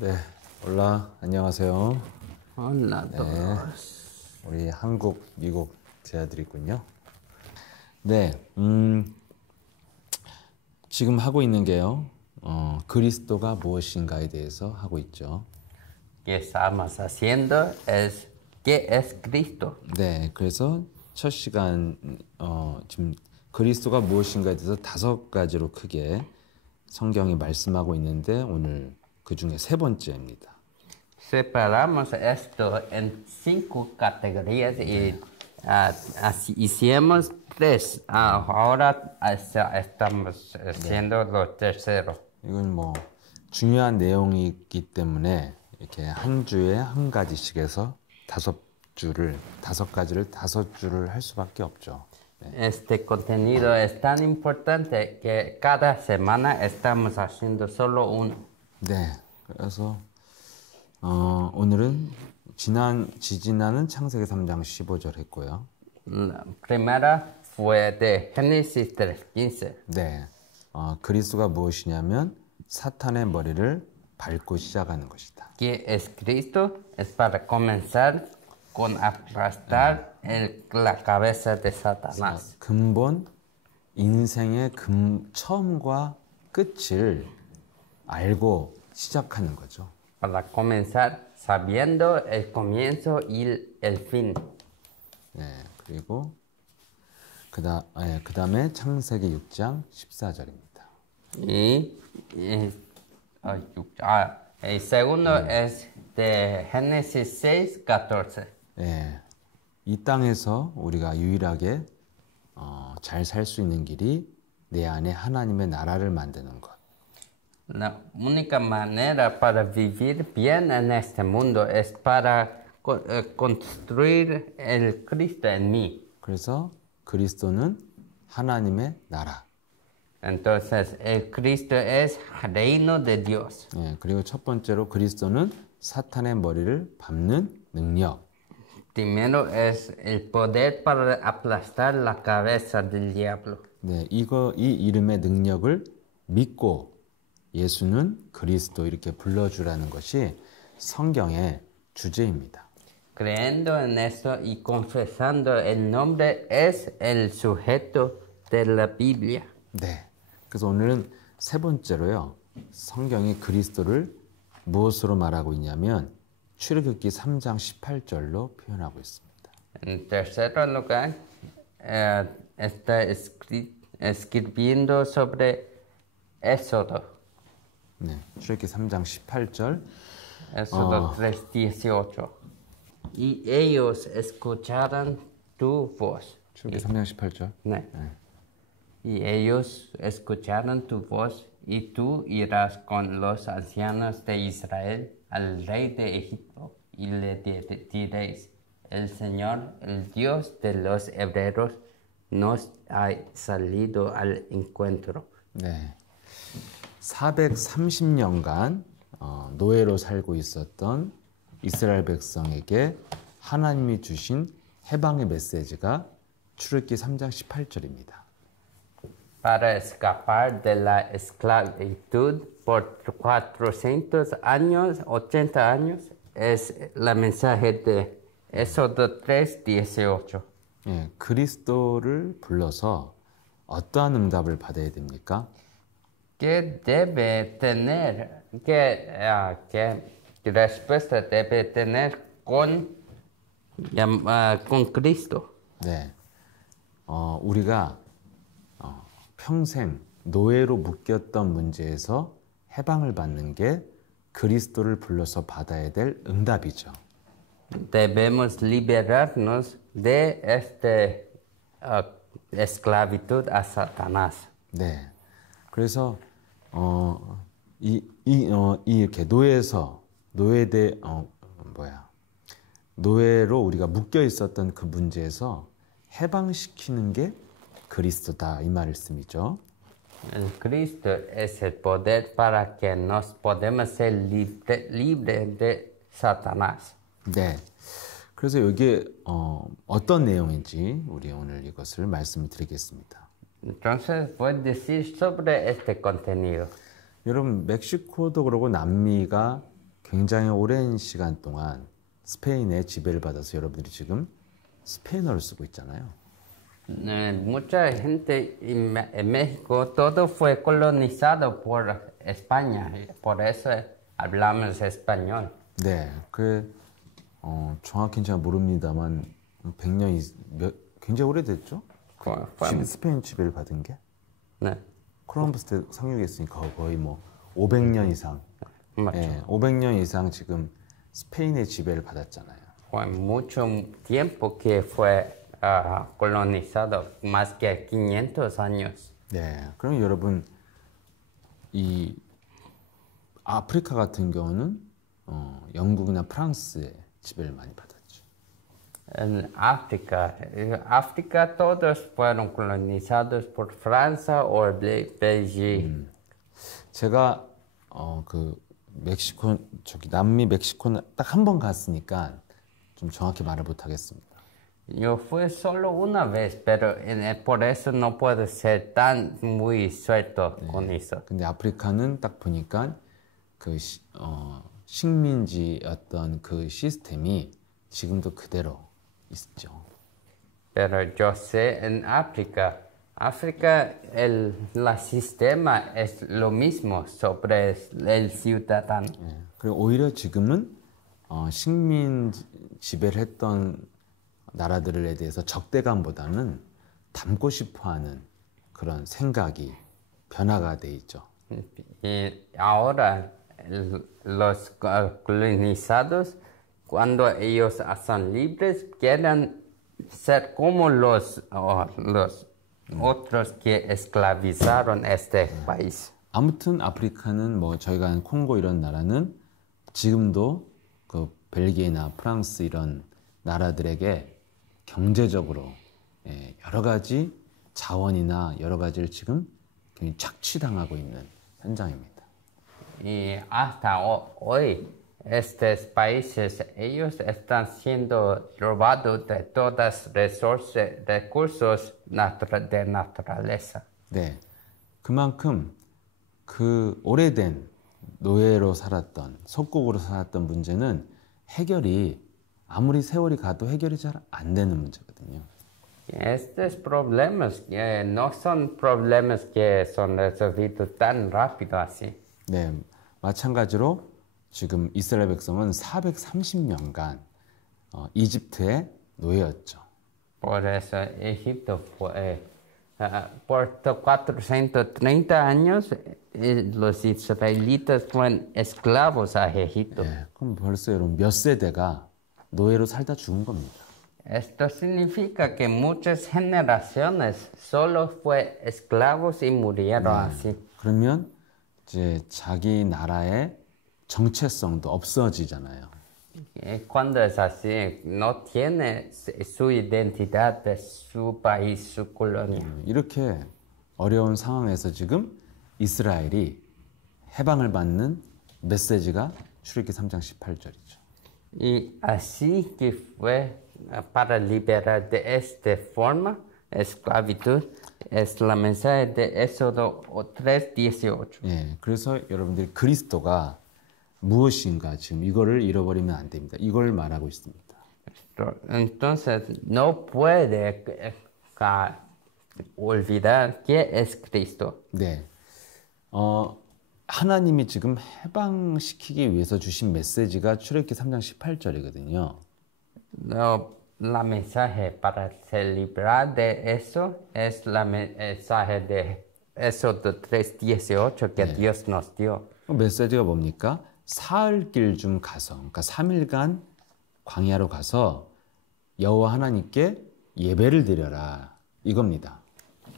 네, 올라 안녕하세요. Hola, 네, todos. 우리 한국, 미국 제자들이 있군요. 네, 지금 하고 있는 게요. 그리스도가 무엇인가에 대해서 하고 있죠. ¿Qué estamos haciendo? Es ¿qué es Cristo? 네, 그래서 첫 시간 지금 그리스도가 무엇인가에 대해서 5가지로 크게 성경이 말씀하고 있는데 오늘 그 중에 3번째입니다. Separamos esto en 5 categorías y así hicimos 3. Ahora estamos haciendo lo tercero. 이건 뭐 중요한 내용이기 때문에 이렇게 한 주에 한 가지씩 해서 5가지를 5주를 할 수밖에 없죠. 네. Este contenido es tan importante que cada semana estamos haciendo solo uno. 네. 그래서 오늘은 지지난은 창세기 3장 15절 했고요. La primera fue de Génesis 3:15. 네. 그리스도가 무엇이냐면 사탄의 머리를 밟고 시작하는 것이다. ¿Qué es Cristo? Es para comenzar con aplastar la cabeza de Satanás. 근본 인생의 처음과 끝을 알고 시작하는 거죠. Para comenzar sabiendo el comienzo y el fin. 네, 그리고 그다음에 창세기 6장 14절입니다. El segundo es de Génesis 6:14. 네, 이 땅에서 우리가 유일하게 잘 살 수 있는 길이 내 안에 하나님의 나라를 만드는 것. La única manera para vivir bien en este mundo es para construir el Cristo en mí. 그래서 그리스도는 하나님의 나라. Entonces, el Cristo es reino de Dios. 네, 그리고 첫 번째로 그리스도는 사탄의 머리를 밟는 능력. Primero es el poder para aplastar la cabeza del diablo. 네, 이 이름의 능력을 믿고 예수는 그리스도 이렇게 불러주라는 것이 성경의 주제입니다. Creyendo en esto y confesando el nombre es el sujeto de la Biblia. 네, 그래서 오늘은 3번째로요. 성경이 그리스도를 무엇으로 말하고 있냐면 출애굽기 3장 18절로 표현하고 있습니다. En tercer lugar, está escribiendo sobre Éxodo. 네, 출애굽기 3장 18절. Éxodo 3:18. Y ellos escucharon tu voz. 출애굽기 3장 18절. 네. Y ellos escucharon tu voz, y tú irás con los ancianos de Israel al rey de Egipto, y le diréis, el Señor, el Dios de los hebreos, nos ha salido al encuentro. 네, 430년간 노예로 살고 있었던 이스라엘 백성에게 하나님이 주신 해방의 메시지가 출애굽기 3장 18절입니다. Para escapar de la esclavitud por 400 años, 80 años, es la mensaje de Éxodo 3:18. 예, 그리스도를 불러서 어떠한 응답을 받아야 됩니까? ¿Qué debe tener? ¿Qué respuesta debe tener con Cristo? 네, 우리가 평생 노예로 묶였던 문제에서 해방을 받는 게 그리스도를 불러서 받아야 될 응답이죠. Debemos liberarnos de esta esclavitud a Satanás. 네, 그래서 이렇게 노예로 우리가 묶여 있었던 그 문제에서 해방시키는 게 그리스도다 이 말씀이죠. El Cristo es el poder para que nos podemos ser libres de Satanás. 네, 그래서 여기에 어떤 내용인지 우리 오늘 이것을 말씀드리겠습니다. Entonces, voy a decir sobre este contenido. 여러분 멕시코도 그러고 남미가 굉장히 오랜 시간 동안 스페인의 지배를 받아서 여러분들이 지금 스페인어를 쓰고 있잖아요. Mucha gente en México, todo fue colonizado por España, y por eso hablamos español. 네, 정확히는 제가 모릅니다만 100년 굉장히 오래됐죠? 스페인 지배를 받은 게? 네. 콜럼버스 때 상륙했으니까 거의 뭐 500년 이상. 맞죠. 네, 500년 이상 지금 스페인의 지배를 받았잖아요. Fue mucho tiempo que fue colonizado, más que 500 años. 네, 그럼 여러분 이 아프리카 같은 경우는 영국이나 프랑스의 지배를 많이 받았죠. En África todos fueron colonizados por Francia o Belgique. 제가 그 멕시코 남미 멕시코는 딱 한 번 갔으니까 좀 정확히 말을 못 하겠습니다. Yo fui solo una vez, pero por eso no puedo ser tan muy suelto con eso. 근데 아프리카는 딱 보니까 그 식민지였던 그 시스템이 지금도 그대로 있죠. Pero yo sé en África, el sistema es lo mismo sobre el ciudadano. 그리고 오히려 지금은 식민 지배를 했던 나라들에 대해서 적대감보다는 담고 싶어하는 그런 생각이 변화가 돼 있죠. Y ahora los colonizados, cuando ellos son libres, quieren ser como los otros que esclavizaron este país. 아무튼 아프리카는 뭐 저희가 아는 콩고 이런 나라는 지금도 그 벨기에나 프랑스 이런 나라들에게 경제적으로 여러 가지 자원이나 여러 가지를 지금 굉장히 착취당하고 있는 현장입니다. Y hasta hoy, estos países, ellos están siendo robados de todos los recursos de naturaleza. 네, 그만큼 그 오래된 노예로 살았던 속국으로 살았던 문제는 해결이 아무리 세월이 가도 해결이 잘 안 되는 문제거든요. Estos problemas no son problemas que son resolvidos tan rápido así. 네, 마찬가지로 지금 이스라엘 백성은 430년간 이집트의 노예였죠. Por eso Egipto fue, por 430 años, los israelitas fueron esclavos a Egipto. 네, 그럼 벌써 여러분 몇 세대가 노예로 살다 죽은 겁니다. Esto significa que muchas generaciones solo fue esclavos y murieron así. 그러면 이제 자기 나라의 정체성도 없어지잖아요. Cuando es así, no tiene su identidad de su país, su colonia. 이렇게 어려운 상황에서 지금 이스라엘이 해방을 받는 메시지가 출애굽기 3장 18절이죠. Y así que fue para liberar de esta forma esclavitud es la mensaje de Éxodo 3:18. 예, 그래서 여러분들이 그리스도가 무엇인가 지금 이거를 잃어버리면 안 됩니다. 이걸 말하고 있습니다. Entonces no puede olvidar que es Cristo. 네, 하나님이 지금 해방시키기 위해서 주신 메시지가 출애굽기 3장 18절이거든요. La mensaje para ser librar de eso es la mensaje de Éxodo 3:18 que Dios nos dio. 메시지가 뭡니까? 사흘 길 중 가서, 그러니까 3일간 광야로 가서 여호와 하나님께 예배를 드려라 이겁니다.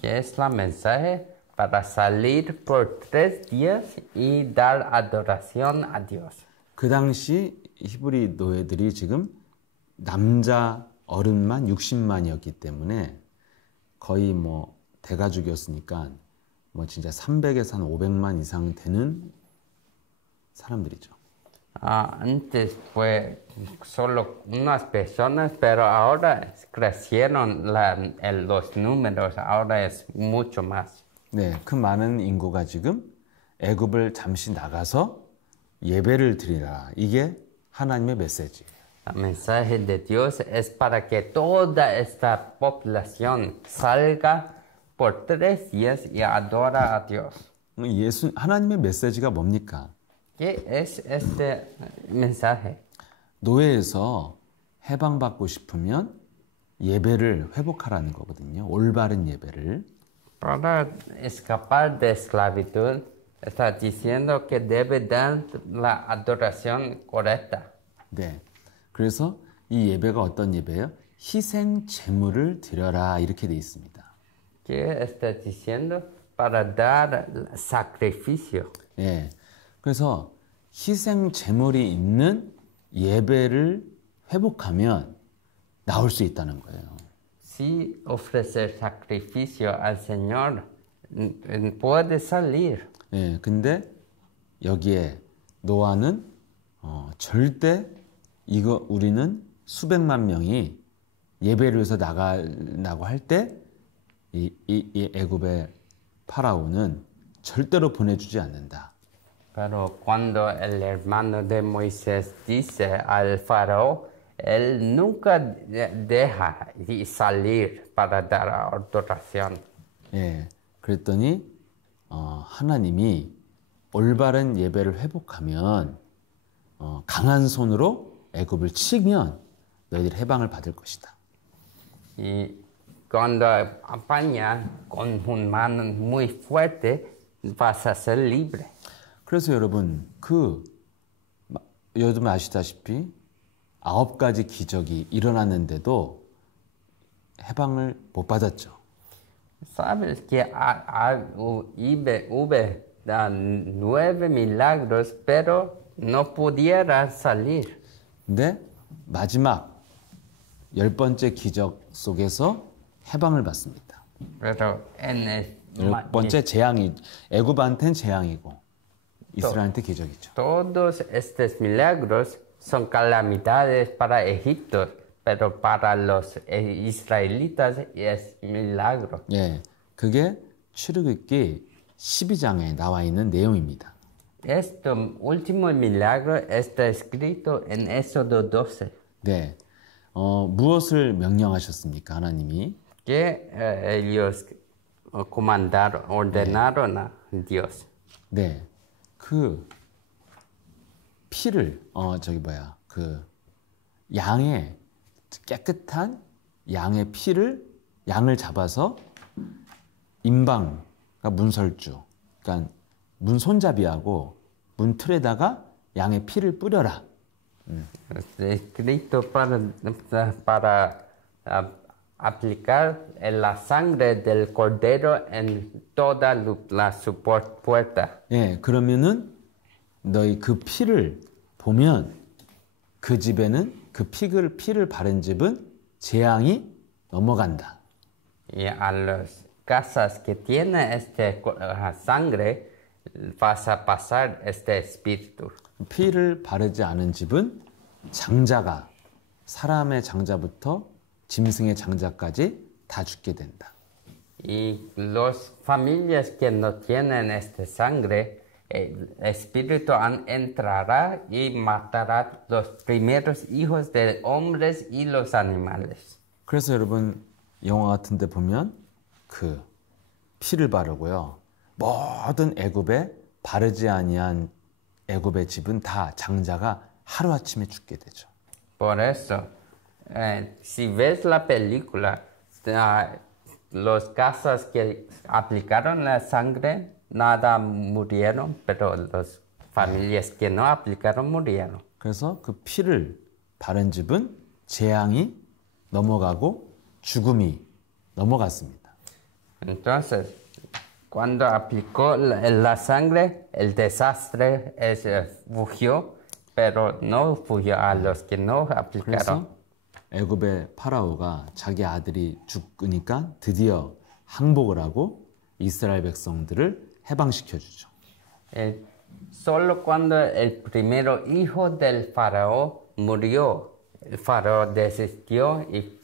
Que es la mensaje para salir por 3 días y dar adoración a Dios. 그 당시 히브리 노예들이 지금 남자 어른만 60만이었기 때문에 거의 뭐 대가족이었으니까 뭐 진짜 300에서 한 500만 이상 되는 사람들이죠. Antes fue solo unas personas, pero ahora crecieron los números, ahora es mucho más. 네, 그 많은 인구가 지금 애굽을 잠시 나가서 예배를 드리라. 이게 하나님의 메시지예요. El mensaje de Dios es para que toda esta población salga por 3 días y adora a Dios. 하나님의 메시지가 뭡니까? ¿Qué es este mensaje? 노예에서 해방받고 싶으면 예배를 회복하라는 거거든요. 올바른 예배를. Para escapar de esclavitud, está diciendo que debe dar la adoración correcta. 네. 그래서 이 예배가 어떤 예배예요? 희생 제물을 드려라 이렇게 돼 있습니다. ¿Qué está diciendo? Para dar sacrificio. 예. 그래서 희생 제물이 있는 예배를 회복하면 나올 수 있다는 거예요. Si ofrecer sacrificio al Señor, puede salir. 예. 근데 여기에 노아는 절대 이거 우리는 수백만 명이 예배를 위해서 나가려고 할 때 이 애굽의 파라오는 절대로 보내주지 않는다. Pero cuando el hermano de Moisés dice al faraón, él nunca deja de salir para dar adoración. 예, 그랬더니 하나님이 올바른 예배를 회복하면 강한 손으로 애굽을 치면 너희들이 해방을 받을 것이다. Y cuando apaña con un mano muy fuerte, vas a ser libre. 그래서 여러분 요즘 아시다시피 9가지 기적이 일어났는데도 해방을 못 받았죠. Sabes que hubo 9 milagros, pero no pudiera salir. 근데 마지막 10번째 기적 속에서 해방을 받습니다. Pero en el 10번째 재앙이 애굽한테는 재앙이고 이스라엘한테 기적이죠. todos estos milagros son calamidades para Egipto, pero para los israelitas es milagro. 예, 그게 출애굽기 12장에 나와 있는 내용입니다. Este último milagro está escrito en Éxodo 12. 네, 무엇을 명령하셨습니까, 하나님이? Que ellos ordenaron a Dios. 네, 그 피를 양의 깨끗한 양의 양을 잡아서 임방, 그러니까 문설주, 그러니까 문 손잡이하고 문 틀에다가 양의 피를 뿌려라. Escrito para aplicar la sangre del cordero en toda su puerta. 예, 그러면은 너희 그 피를 보면 그 집에는 그 피를 바른 집은 재앙이 넘어간다. Y a las casas que tienen esta sangre vas a pasar este espíritu. 피를 바르지 않은 집은 장자가 사람의 장자부터 짐승의 장자까지 다 죽게 된다. Y las familias que no tienen esta sangre, el espíritu entrará y matará los primeros hijos de hombres y los animales. 그래서 여러분 영화 같은 데 보면 그 피를 바르고요. 모든 애굽에 바르지 아니한 애굽의 집은 다 장자가 하루아침에 죽게 되죠. Por eso, si ves la película, los casas que aplicaron la sangre, nada murieron, pero las familias que no aplicaron murieron. 그래서 그 피를 바른 집은 재앙이 넘어가고 죽음이 넘어갔습니다. Entonces, cuando aplicó la sangre, el desastre fugió, pero no fugió a los que no aplicaron. 그래서 애굽의 파라오가 자기 아들이 죽으니까 드디어 항복을 하고 이스라엘 백성들을 해방시켜 주죠. Solo cuando el primero hijo del faraón murió, el faraón desistió y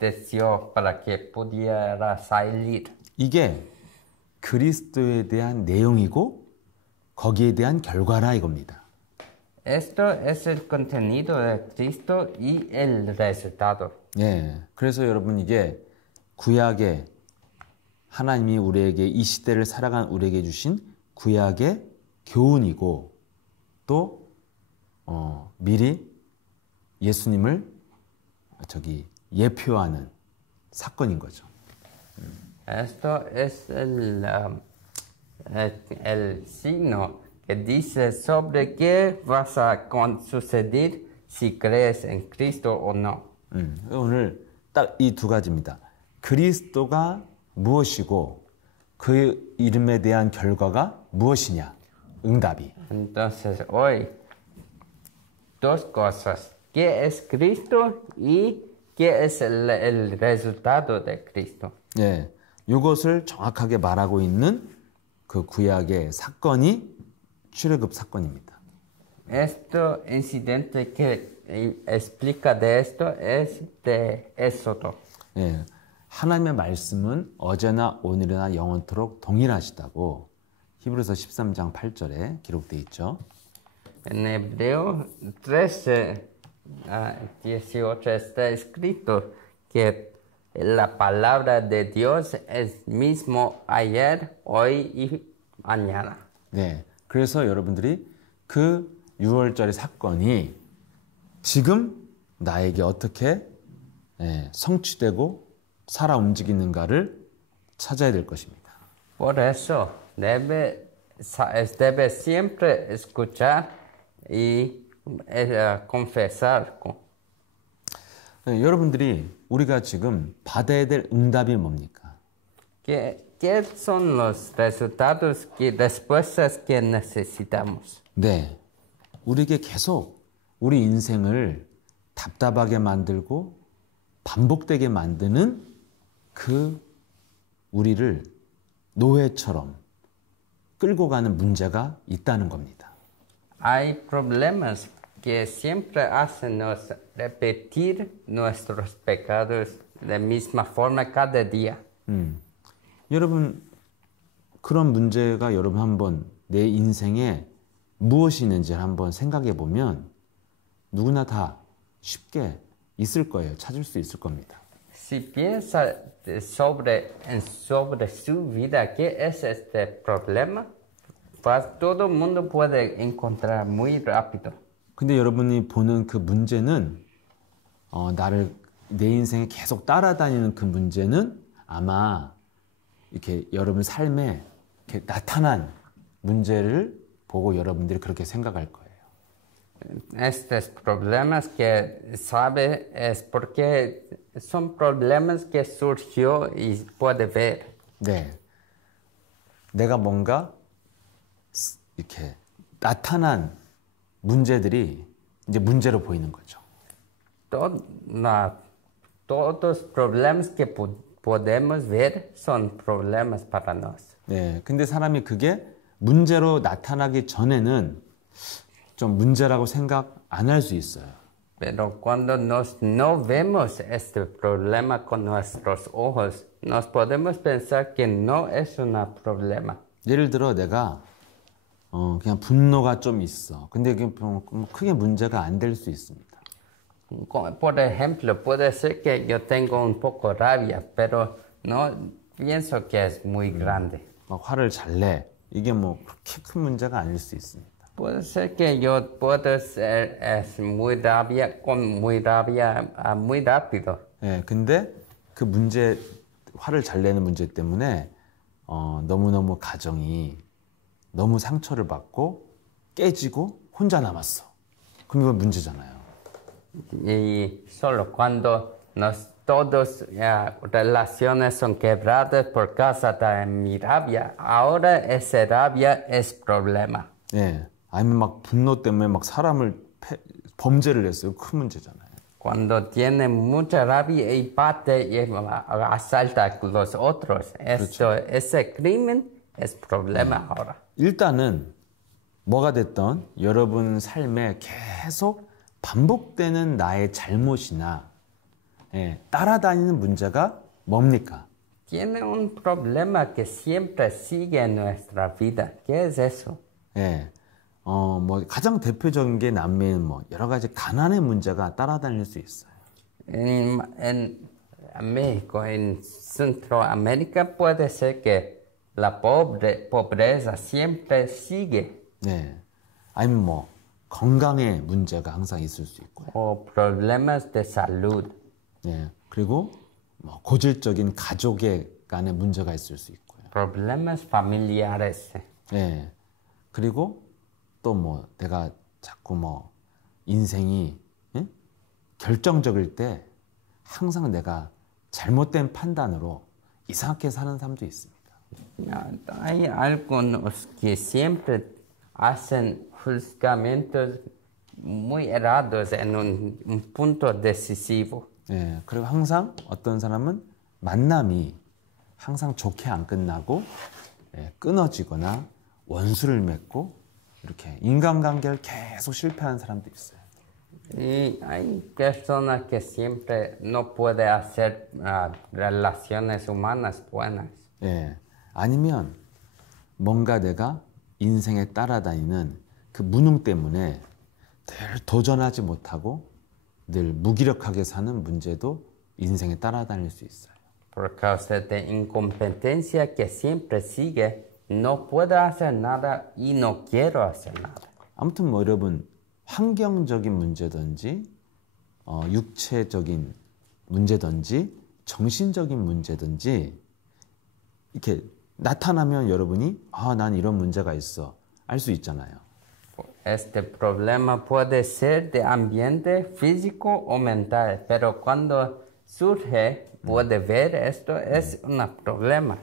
descendió para que pudiera salir. 이게 그리스도에 대한 내용이고 거기에 대한 결과라 이겁니다. Esto es el contenido de Cristo y el resultado. 예, 그래서 여러분 이게 구약의 하나님이 우리에게 이 시대를 살아간 우리에게 주신 구약의 교훈이고 또 미리 예수님을 예표하는 사건인 거죠. Esto es el signo que dice sobre qué vas a suceder si crees en Cristo o no. 오늘 딱 이 두 가지입니다. 그리스도가 무엇이고 그 이름에 대한 결과가 무엇이냐? 응답이. Entonces hoy, dos cosas. ¿Qué es Cristo y qué es el resultado de Cristo? 예, 이것을 정확하게 말하고 있는 그 구약의 사건이 출애굽 사건입니다. Este incidente que explica de esto es de Éxodo. 예, 하나님의 말씀은 어제나 오늘이나 영원토록 동일하시다고 히브리서 13장 8절에 기록되어 있죠. En Hebreo 13, 18 está escrito que la palabra de Dios es mismo ayer, hoy y mañana. 네, 그래서 여러분들이 그 6월절의 사건이 지금 나에게 어떻게 성취되고 살아 움직이는가를 찾아야 될 것입니다. Por eso debe siempre escuchar y confesar. 여러분들이 우리가 지금 받아야 될 응답이 뭡니까? ¿Qué son los resultados y respuestas que necesitamos? 네, 우리에게 계속 우리 인생을 답답하게 만들고 반복되게 만드는 그 우리를 노예처럼 끌고 가는 문제가 있다는 겁니다. Hay problemas que siempre hacen-nos repetir nuestros pecados de misma forma cada día. 여러분 그런 문제가 여러분 한번 내 인생에 무엇이 있는지 한번 생각해 보면 누구나 다 쉽게 있을 거예요. 찾을 수 있을 겁니다. Si piensa sobre su vida, ¿qué es este problema? Pues todo el mundo puede encontrar muy rápido. 근데 여러분이 보는 그 문제는 내 인생에 계속 따라다니는 그 문제는 아마 이렇게 여러분 삶에 이렇게 나타난 문제를 보고 여러분들이 그렇게 생각할 거예요. Estos problemas que sabe es porque son problemas que surgió y puede ver. 네, 내가 뭔가 이렇게 나타난 문제들이 이제 문제로 보이는 거죠. Todos los problemas que podemos ver son problemas para nos. 네, 근데 사람이 그게 문제로 나타나기 전에는 좀 문제라고 생각 안 할 수 있어요. Pero cuando no vemos este problema con nuestros ojos, nos podemos pensar que no es un problema. 예를 들어 내가 그냥 분노가 좀 있어. 근데 이게 크게 문제가 안 될 수 있습니다. Por ejemplo, puede ser que yo tengo un poco rabia, pero no pienso que es muy grande. 막 화를 잘 내. 이게 뭐 그렇게 큰 문제가 아닐 수 있습니다. Puede ser que yo pueda ser muy rabia muy rápido. 예, 근데 그 문제 화를 잘 내는 문제 때문에 너무너무 가정이 너무 상처를 받고 깨지고 혼자 남았어. 그럼 이건 문제잖아요. Y solo cuando todos relaciones son quebradas por causa de mi rabia, ahora esa rabia es problema. 예, 아니면 막 분노 때문에 막 사람을 범죄를 했어요. 큰 문제잖아요. Cuando tiene mucha rabia y bate y asalta a los otros, ese crimen es problema ahora. 일단은 뭐가 됐던 여러분 삶에 계속 반복되는 나의 잘못이나 따라다니는 문제가 뭡니까? Tiene un problema que siempre sigue en nuestra vida. ¿Qué es eso? 예. 뭐 가장 대표적인 게 남미에는 뭐 여러 가지 가난의 문제가 따라다닐 수 있어요. En México, en Centroamérica, puede ser que la pobreza siempre sigue. 네. 아니면 뭐 건강의 문제가 항상 있을 수 있고요. O problemas de salud. 네. 그리고 뭐 고질적인 가족의 간의 문제가 있을 수 있고요. Problemas familiares. 네. 그리고 또 뭐 내가 자꾸 뭐 인생이 결정적일 때 항상 내가 잘못된 판단으로 이상하게 사는 사람도 있습니다. Hay algunos que siempre hacen juzgamientos muy errados en un punto decisivo. 예, 그리고 항상 어떤 사람은 만남이 항상 좋게 안 끝나고 끊어지거나 원수를 맺고 이렇게 인간관계를 계속 실패하는 사람도 있어요. Y hay personas que siempre no pueden hacer relaciones humanas buenas. 예, 아니면 뭔가 내가 인생에 따라다니는 그 무능 때문에 늘 도전하지 못하고 늘 무기력하게 사는 문제도 인생에 따라다닐 수 있어요. Por causa de incompetencia que siempre sigue, no puedo hacer nada y no quiero hacer nada. 아무튼 뭐 여러분 환경적인 문제든지 육체적인 문제든지 정신적인 문제든지 이렇게 나타나면 여러분이 난 이런 문제가 있어 알 수 있잖아요. Este problema puede ser de ambiente físico o mental, pero cuando surge puede ver esto es un problema.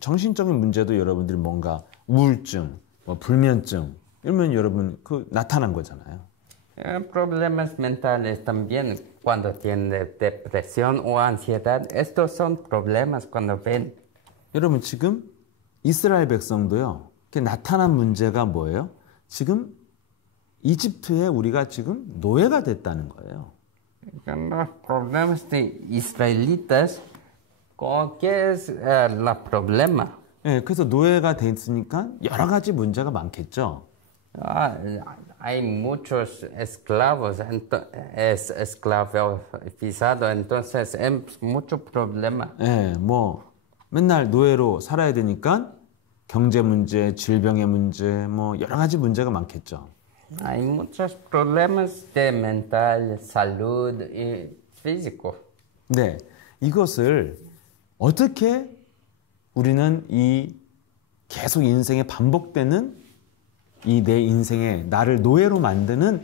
정신적인 문제도 여러분들이 뭔가 우울증, 뭐 불면증 이러면 여러분 그 나타난 거잖아요. Problemas mentales también cuando tiene depresión o ansiedad, estos son problemas cuando ven. 여러분 지금 이스라엘 백성도요. 이렇게 나타난 문제가 뭐예요? 지금 이집트에 우리가 지금 노예가 됐다는 거예요. Los problemas de israelitas, ¿qué es el problema? 예, 그래서 노예가 돼 있으니까 여러 가지 문제가 많겠죠. Hay muchos esclavos, es esclavizado, entonces es mucho problema. 예, 뭐 맨날 노예로 살아야 되니까 경제 문제, 질병의 문제, 뭐 여러 가지 문제가 많겠죠. Hay muchos problemas de mental, salud y físico. 네, 이것을 어떻게 우리는 이 계속 인생에 반복되는 이 내 인생에 나를 노예로 만드는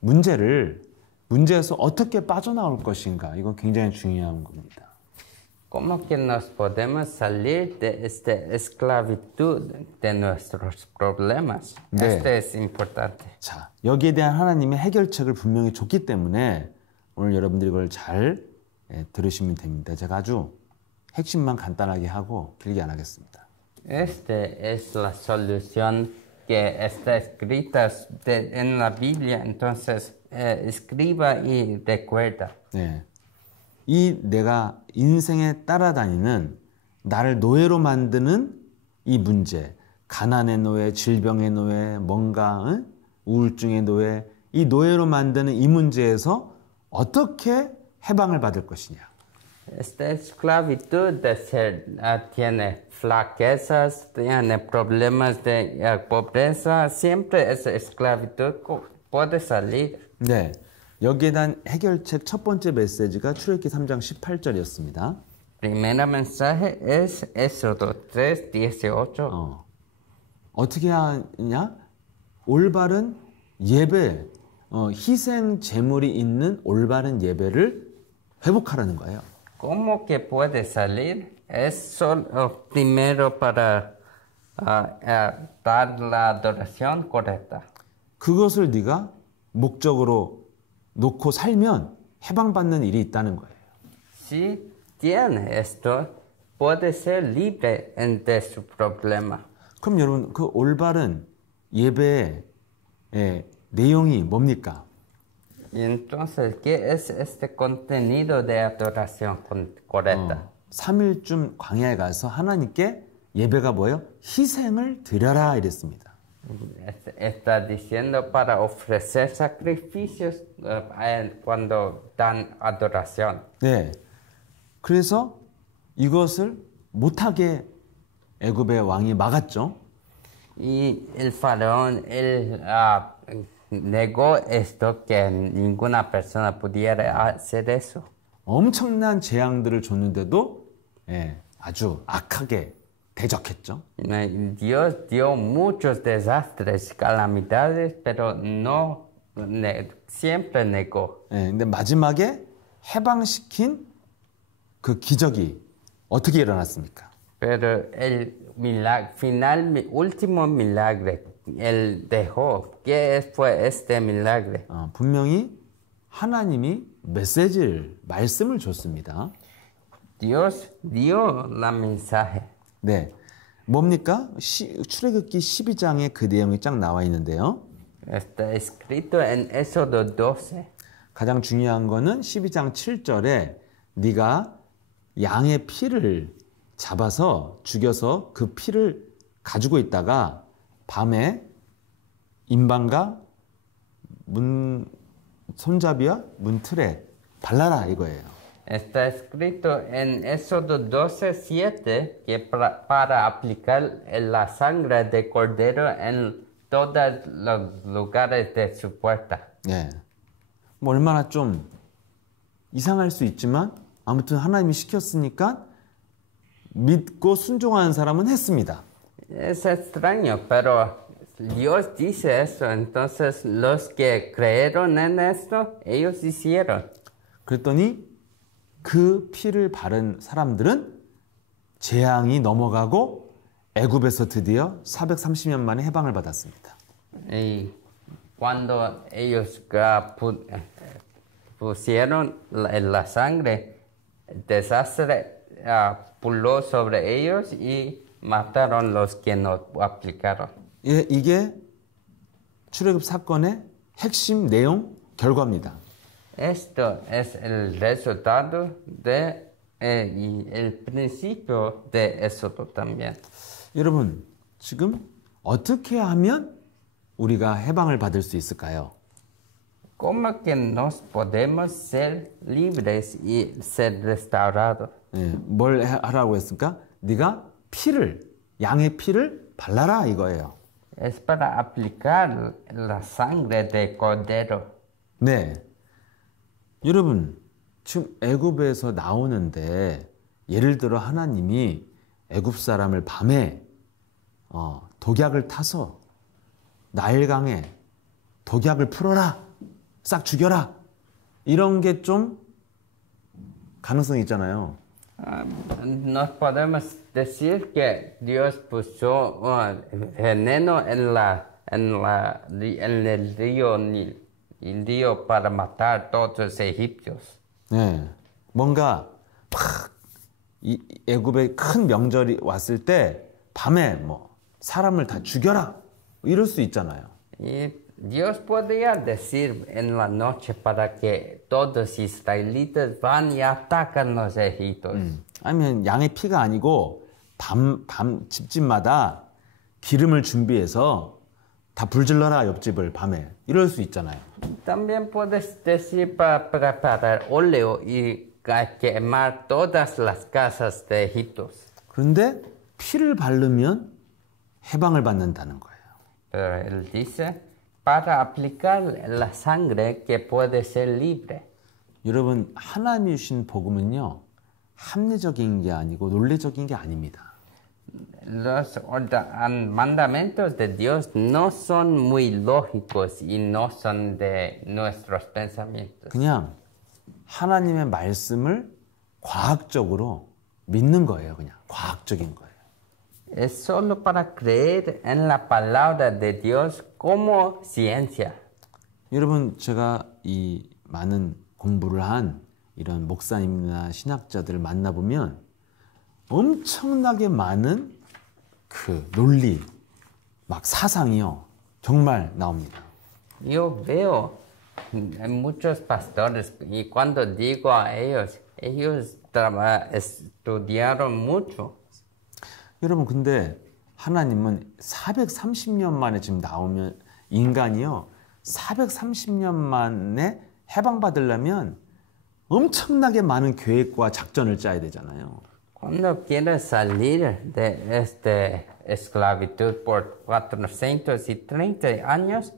문제에서 어떻게 빠져나올 것인가? 이건 굉장히 중요한 겁니다. ¿Cómo que nos podemos salir de esta esclavitud de nuestros problemas? 네. Esto es importante. 자, 여기에 대한 하나님의 해결책을 분명히 줬기 때문에 오늘 여러분들이 이걸 잘 들으시면 됩니다. 제가 아주 핵심만 간단하게 하고 길게 안 하겠습니다. Esta es la solución que está escrita en la Biblia, entonces escriba y recuerda. 네. 이 내가 인생에 따라다니는 나를 노예로 만드는 이 문제, 가난의 노예, 질병의 노예, 뭔가 우울증의 노예, 이 노예로 만드는 이 문제에서 어떻게 해방을 받을 것이냐. Esta esclavitud de ser, tiene flaquezas, tiene problemas de pobreza, siempre esa esclavitud puede salir. 네, 여기에 대한 해결책 첫 번째 메시지가 출애굽기 3장 18절이었습니다. Primer mensaje es Éxodo 3:18. 어떻게 하냐? 올바른 예배, 희생 제물이 있는 올바른 예배를 회복하라는 거예요. ¿Cómo que puede salir? Es solo primero para dar la adoración correcta. 그것을 네가 목적으로 놓고 살면 해방받는 일이 있다는 거예요. Si tiene esto, puede ser libre de su problema. 그럼 여러분 그 올바른 예배의 내용이 뭡니까? Y entonces, ¿qué es este contenido de adoración correcta? 3일쯤 광야에 가서 하나님께 예배가 뭐예요? 희생을 드려라 이랬습니다. Está diciendo para ofrecer sacrificios cuando dan adoración. 네. 그래서 이것을 못하게 애굽의 왕이 막았죠. Y el faraón, él negó esto, que ninguna persona pudiera hacer eso. 엄청난 재앙들을 줬는데도 예, 아주 악하게 대적했죠. Dios dio muchos desastres, calamidades, pero no siempre negó. 예, 근데 마지막에 해방시킨 그 기적이 어떻게 일어났습니까? Pero el último milagro, él dejó. ¿Qué fue este milagro? 분명히 하나님이 말씀을 줬습니다. Dios dio la mensaje. 네, 뭡니까? 출애굽기 12장에 그 내용이 쫙 나와 있는데요. Está escrito en Éxodo 12. 가장 중요한 거는 12장 7절에 네가 양의 피를 잡아서 죽여서 그 피를 가지고 있다가 밤에 임방과 손잡이와 문틀에 발라라 이거예요. Está escrito en Éxodo 12:7 que para aplicar la sangre de cordero en todos los lugares de su puerta. 예, 뭐 얼마나 좀 이상할 수 있지만 아무튼 하나님이 시켰으니까 믿고 순종하는 사람은 했습니다. Es extraño, pero Dios dice eso, entonces los que creyeron en esto, ellos hicieron. 그랬더니 그 피를 바른 사람들은 재앙이 넘어가고 애굽에서 드디어 430년 만에 해방을 받았습니다. Y cuando ellos pusieron la sangre, el desastre puló sobre ellos y mataron los que no aplicaron. 예, 이게 출애굽 사건의 핵심 내용 결과입니다. Esto es el resultado y el principio de Éxodo también. 여러분, 지금 어떻게 하면 우리가 해방을 받을 수 있을까요? ¿Cómo que nos podemos ser libres y ser restaurados? 예, 뭘 하라고 했을까? 네가 양의 피를 발라라 이거예요. Es para aplicar la sangre de cordero. 네. 여러분, 지금 애굽에서 나오는데 예를 들어 하나님이 애굽 사람을 밤에 독약을 타서 나일강에 독약을 풀어라, 싹 죽여라 이런 게 좀 가능성이 있잖아요. Nos podemos decir que Dios puso veneno en el río Nil, el río para matar todos los egipcios. 네, 뭔가 이 애굽에 큰 명절이 왔을 때 밤에 뭐 사람을 다 죽여라 이럴 수 있잖아요. Y Dios podría decir en la noche para que todos los israelitas van y atacan los egipcios. 아니면 양의 피가 아니고 밤 집집마다 기름을 준비해서 다 불질러라 옆집을 밤에 이럴 수 있잖아요. También puedes decir para preparar óleo y quemar todas las casas de Egipto. 그런데 피를 바르면 해방을 받는다는 거예요. Pero él dice para aplicar la sangre que puede ser libre. 여러분, 하나님이 주신 복음은요, 합리적인 게 아니고 논리적인 게 아닙니다. Los mandamientos de Dios no son muy lógicos y no son de nuestros pensamientos. 그냥 하나님의 말씀을 과학적으로 믿는 거예요. 그냥 과학적인 거예요. Es solo para creer en la palabra de Dios como ciencia. 여러분, 제가 이 많은 공부를 한 이런 목사님이나 신학자들을 만나보면 엄청나게 많은 그 논리, 막 사상이요, 정말 나옵니다. Yo veo muchos pastores y cuando digo a ellos estudiaron mucho. 여러분, 근데 하나님은 430년 만에 지금 나오면 인간이요. 430년 만에 해방받으려면 엄청나게 많은 계획과 작전을 짜야 되잖아요. Cuando quiere salir de esta esclavitud por 430 años,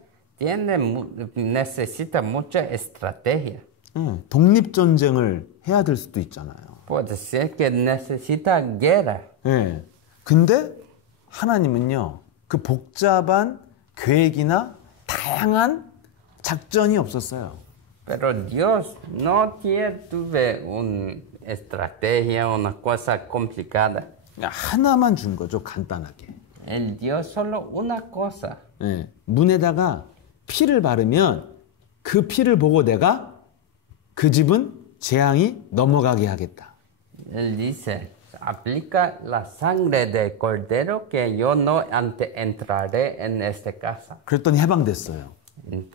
necesita mucha estrategia. 독립전쟁을 해야 될 수도 있잖아요. Puede ser que necesita guerra. 예. 근데 하나님은요, 그 복잡한 계획이나 다양한 작전이 없었어요. Pero Dios no tuve una estrategia, una cosa complicada. 그냥 하나만 준 거죠, 간단하게. Él dio solo una cosa. 예. 문에다가 피를 바르면 그 피를 보고 내가 그 집은 재앙이 넘어가게 하겠다. Él dice, aplica la sangre del cordero que yo no entraré en esta casa. 그랬더니 해방됐어요.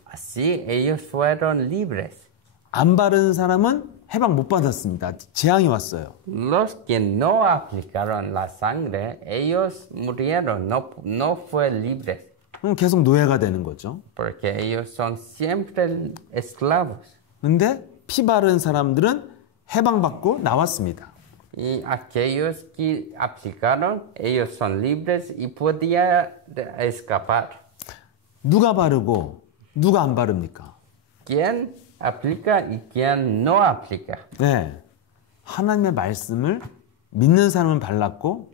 Así ellos fueron libres. 안 바른 사람은 해방 못 받았습니다. 재앙이 왔어요. Los que no aplicaron la sangre, ellos murieron, no fue libres, 그럼 계속 노예가 되는 거죠. porque ellos son siempre esclavos. 근데 피 바른 사람들은 해방받고 나왔습니다. Y aquellos que aplicaron, ellos son libres y podían escapar. 누가 바르고 누가 안 바릅니까? ¿Quién aplica y quién no aplica? 네. 하나님의 말씀을 믿는 사람은 발랐고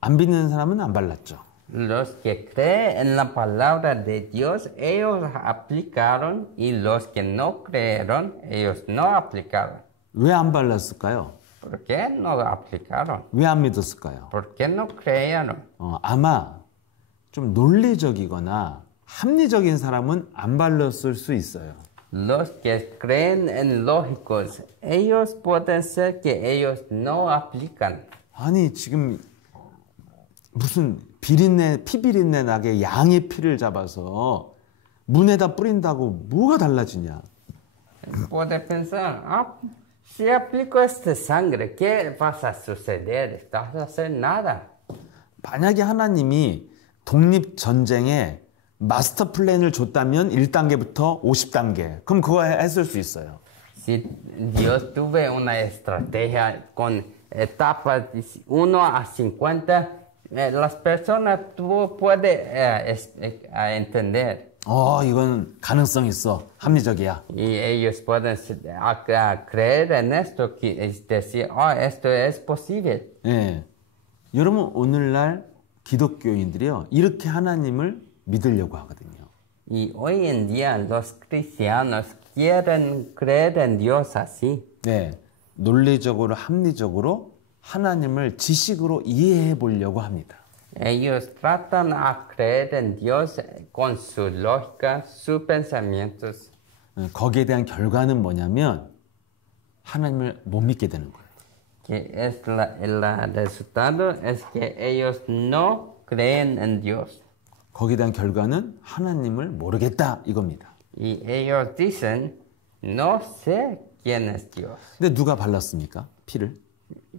안 믿는 사람은 안 발랐죠. Los que creen en la palabra de Dios, ellos aplicaron, y los que no creyeron, ellos no aplicaron. 왜 안 발랐을까요? ¿Por qué no aplicaron? 왜 안 믿었을까요? ¿Por qué no creyeron? 아마 좀 논리적이거나 합리적인 사람은 안 발랐을 수 있어요. Los que creen en lógicos, ellos pueden ser que ellos no aplican. 아니 지금 무슨 비린내, 피비린내 나게 양의 피를 잡아서 문에다 뿌린다고 뭐가 달라지냐? Puede pensar, si aplico esta sangre, ¿qué va a suceder? No vas a hacer nada. 만약에 하나님이 독립전쟁에 마스터 플랜을 줬다면 1단계부터 50단계. 그럼 그거 했을 수 있어요. Si Dios tuve una estrategia con etapas 1 a 50, las personas pueden entender. 이건 가능성 있어. 합리적이야. Y ellos pueden creer en esto, que es decir, esto es posible. 예. 여러분 오늘날 기독교인들이요. 이렇게 하나님을 믿으려고 하거든요. Y hoy en día los cristianos quieren creer en Dios así. 네. 논리적으로 합리적으로 하나님을 지식으로 이해해 보려고 합니다. Ellos tratan a creer en Dios con su lógica, sus pensamientos. 거기에 대한 결과는 뭐냐면 하나님을 못 믿게 되는 거예요. Que es el resultado es que ellos no creen en Dios. 거기에 대한 결과는 하나님을 모르겠다 이겁니다. Y ellos dicen, no sé quién es Dios. 근데 누가 발랐습니까? 피를?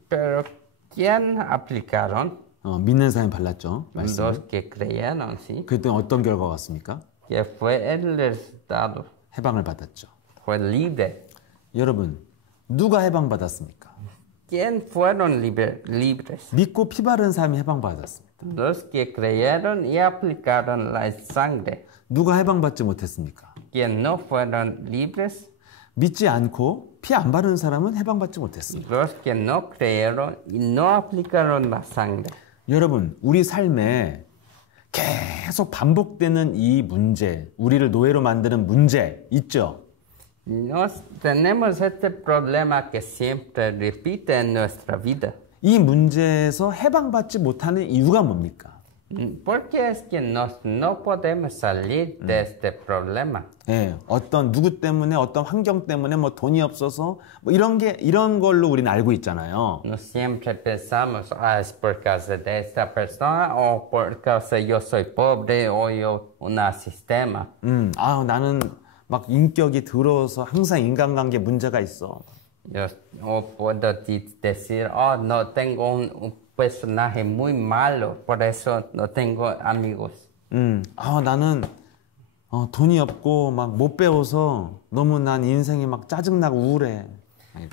Pero ¿quién aplicaron? 믿는 사람이 발랐죠. Los 말씀을. que creyeron, sí. 그때 어떤 결과가 왔습니까? Que fue el resultado. 해방을 받았죠. Fue libre. 여러분 누가 해방받았습니까? ¿Quién fueron libres? 믿고 피 바른 사람이 해방받았습니다. Los que creyeron y aplicaron la sangre. 누가 해방받지 못했습니까? ¿Quién no fueron libres? 믿지 않고 피 안 바른 사람은 해방받지 못했습니다. Los que no creyeron y no aplicaron la sangre. 여러분 우리 삶에 계속 반복되는 이 문제, 우리를 노예로 만드는 문제 있죠? Tenemos este problema que siempre repite en nuestra vida. 이 문제에서 해방받지 못하는 이유가 뭡니까? ¿Por qué es que no podemos salir de este problema? 예, 어떤 누구 때문에 어떤 환경 때문에 뭐 돈이 없어서 뭐 이런 걸로 우리는 알고 있잖아요. No siempre pensamos, es por causa de esta persona o por causa yo soy pobre o yo un sistema. 나는 막 인격이 더러워서 항상 인간관계 문제가 있어. O puedo decir, no tengo un personaje muy malo, por eso no tengo amigos. 나는 돈이 없고 막 못 배워서 너무 난 인생이 막 짜증나고 우울해.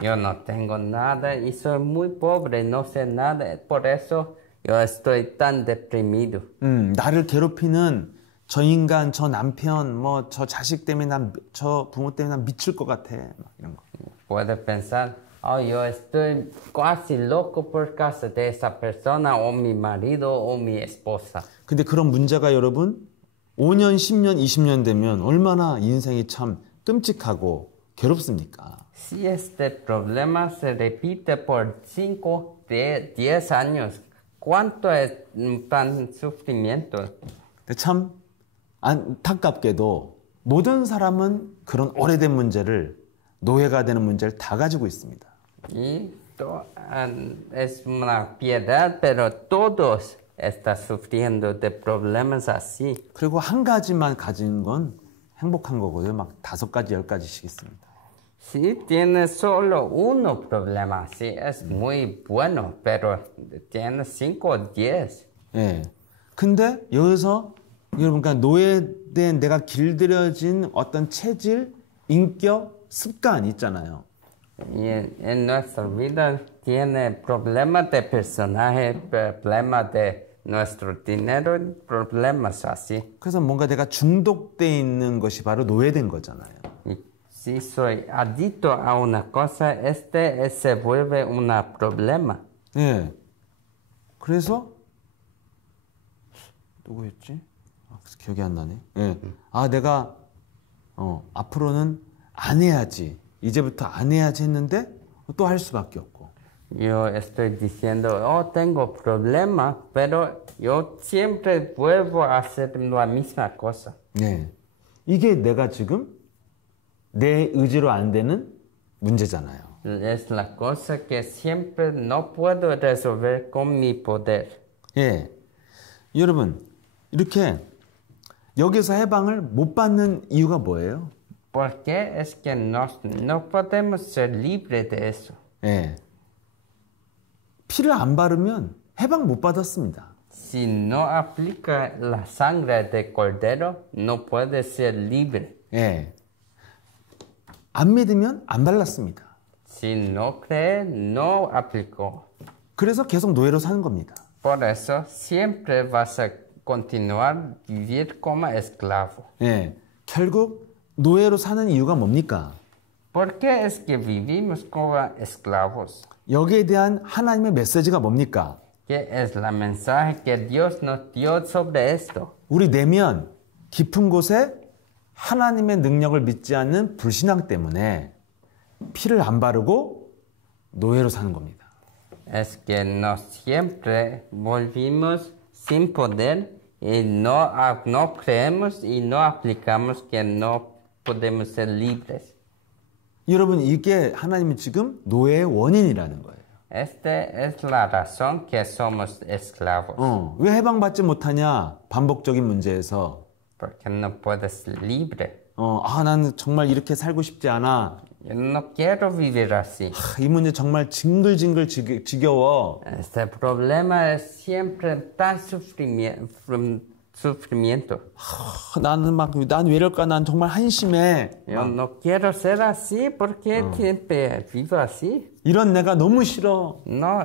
Yo no tengo nada y soy muy pobre, no sé nada, por eso yo estoy tan deprimido. 나를 괴롭히는 저 인간, 저 남편, 뭐 저 자식 때문에 저 부모 때문에 난 미칠 것 같아. 막 이런 거. Puede pensar, oh, yo estoy casi loco por causa de esa persona o mi marido o mi esposa. 근데 그런 문제가 여러분 5년, 10년, 20년 되면 얼마나 인생이 참 끔찍하고 괴롭습니까? Si este problema se repite por 5, 10 años, ¿cuánto es tan sufrimiento? 근데 참 안타깝게도 모든 사람은 그런 오래된 문제를 노예가 되는 문제를 다 가지고 있습니다. Y es una piedad, pero todos están sufriendo de problemas así. 그리고 한 가지만 가진 건 행복한 거고요. 막 5가지, 10가지씩 있습니다. Si tienes solo uno problema así, es muy bueno, pero tienes 5 o 10. 예. 근데 여기서 여러분, 그러니까 노예된 내가 길들여진 어떤 체질, 인격, 습관 있잖아요. Y en nuestra vida tiene problemas de personaje, problemas de nuestro dinero, problemas así. 그래서 뭔가 내가 중독돼 있는 것이 바로 노예된 거잖아요. Y si soy adicto a una cosa, se vuelve un problema. 예. 그래서 누구였지? 기억이 안 나네. 예. 내가 앞으로는 안 해야지. 이제부터 안 해야지 했는데 또 할 수밖에 없고. Yo estoy diciendo, oh, tengo problemas, pero yo siempre vuelvo a hacer la misma cosa. 네. 이게 내가 지금 내 의지로 안 되는 문제잖아요. Es la cosa que siempre no puedo resolver con mi poder. 예. 여러분, 이렇게 여기서 해방을 못 받는 이유가 뭐예요? ¿Por qué es que no podemos ser libres de eso? 예. 피를 안 바르면 해방 못 받았습니다. Si no aplica la sangre de cordero, no puede ser libre. 예. 안 믿으면 안 발랐습니다. Si no cree, no aplicó. 그래서 계속 노예로 사는 겁니다. Por eso siempre vas a continuar vivir como esclavo. 예. 결국 노예로 사는 이유가 뭡니까? ¿Por qué es que vivimos como esclavos? 여기에 대한 하나님의 메시지가 뭡니까? ¿Qué es la mensaje que Dios nos dio sobre esto? 우리 내면 깊은 곳에 하나님의 능력을 믿지 않는 불신앙 때문에 피를 안 바르고 노예로 사는 겁니다. Es que nos siempre volvimos sin poder y no creemos y no aplicamos que no podemos ser libres. 여러분, 이게 하나님이 지금 노예의 원인이라는 거예요. Esta es la razón que somos esclavos. 왜 해방받지 못하냐? 반복적인 문제에서. Porque no puedes ser libre. 나는 정말 이렇게 살고 싶지 않아. Yo no quiero vivir así. 이 문제 정말 징글징글 지겨워. Este problema es siempre tan sufrimiento. 난 왜 이럴까? 난 정말 한심해. Yo no quiero ser así, ¿por qué siempre vivo así? 이런 내가 너무 싫어. No,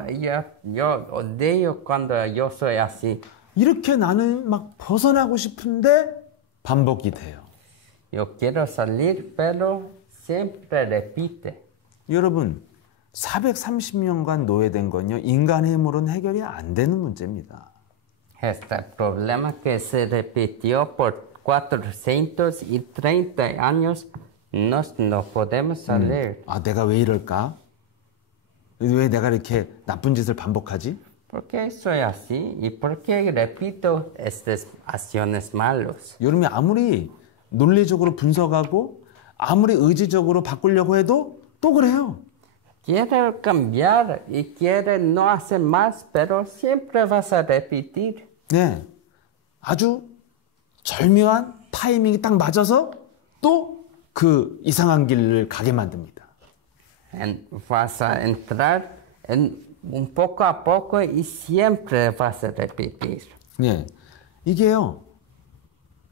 yo odio cuando yo soy así. 이렇게 나는 막 벗어나고 싶은데 반복이 돼요. Yo quiero salir, pero siempre repite. 여러분, 430년간 노예된 건요, 인간의 힘으로는 해결이 안 되는 문제입니다. Este problema que se repitió por 430 años, no podemos salir. 내가 왜 이럴까? 왜 내가 이렇게 나쁜 짓을 반복하지? ¿Por qué soy así? ¿Y por qué repito estas acciones malas? 여러분이 아무리 논리적으로 분석하고 아무리 의지적으로 바꾸려고 해도 또 그래요. Quiere cambiar y quiere no hacer más, pero siempre vas a repetir. 네, 아주 절묘한 타이밍이 딱 맞아서 또 그 이상한 길을 가게 만듭니다. And vas a entrar en un poco a poco y siempre vas a repetir. 예, 이게요.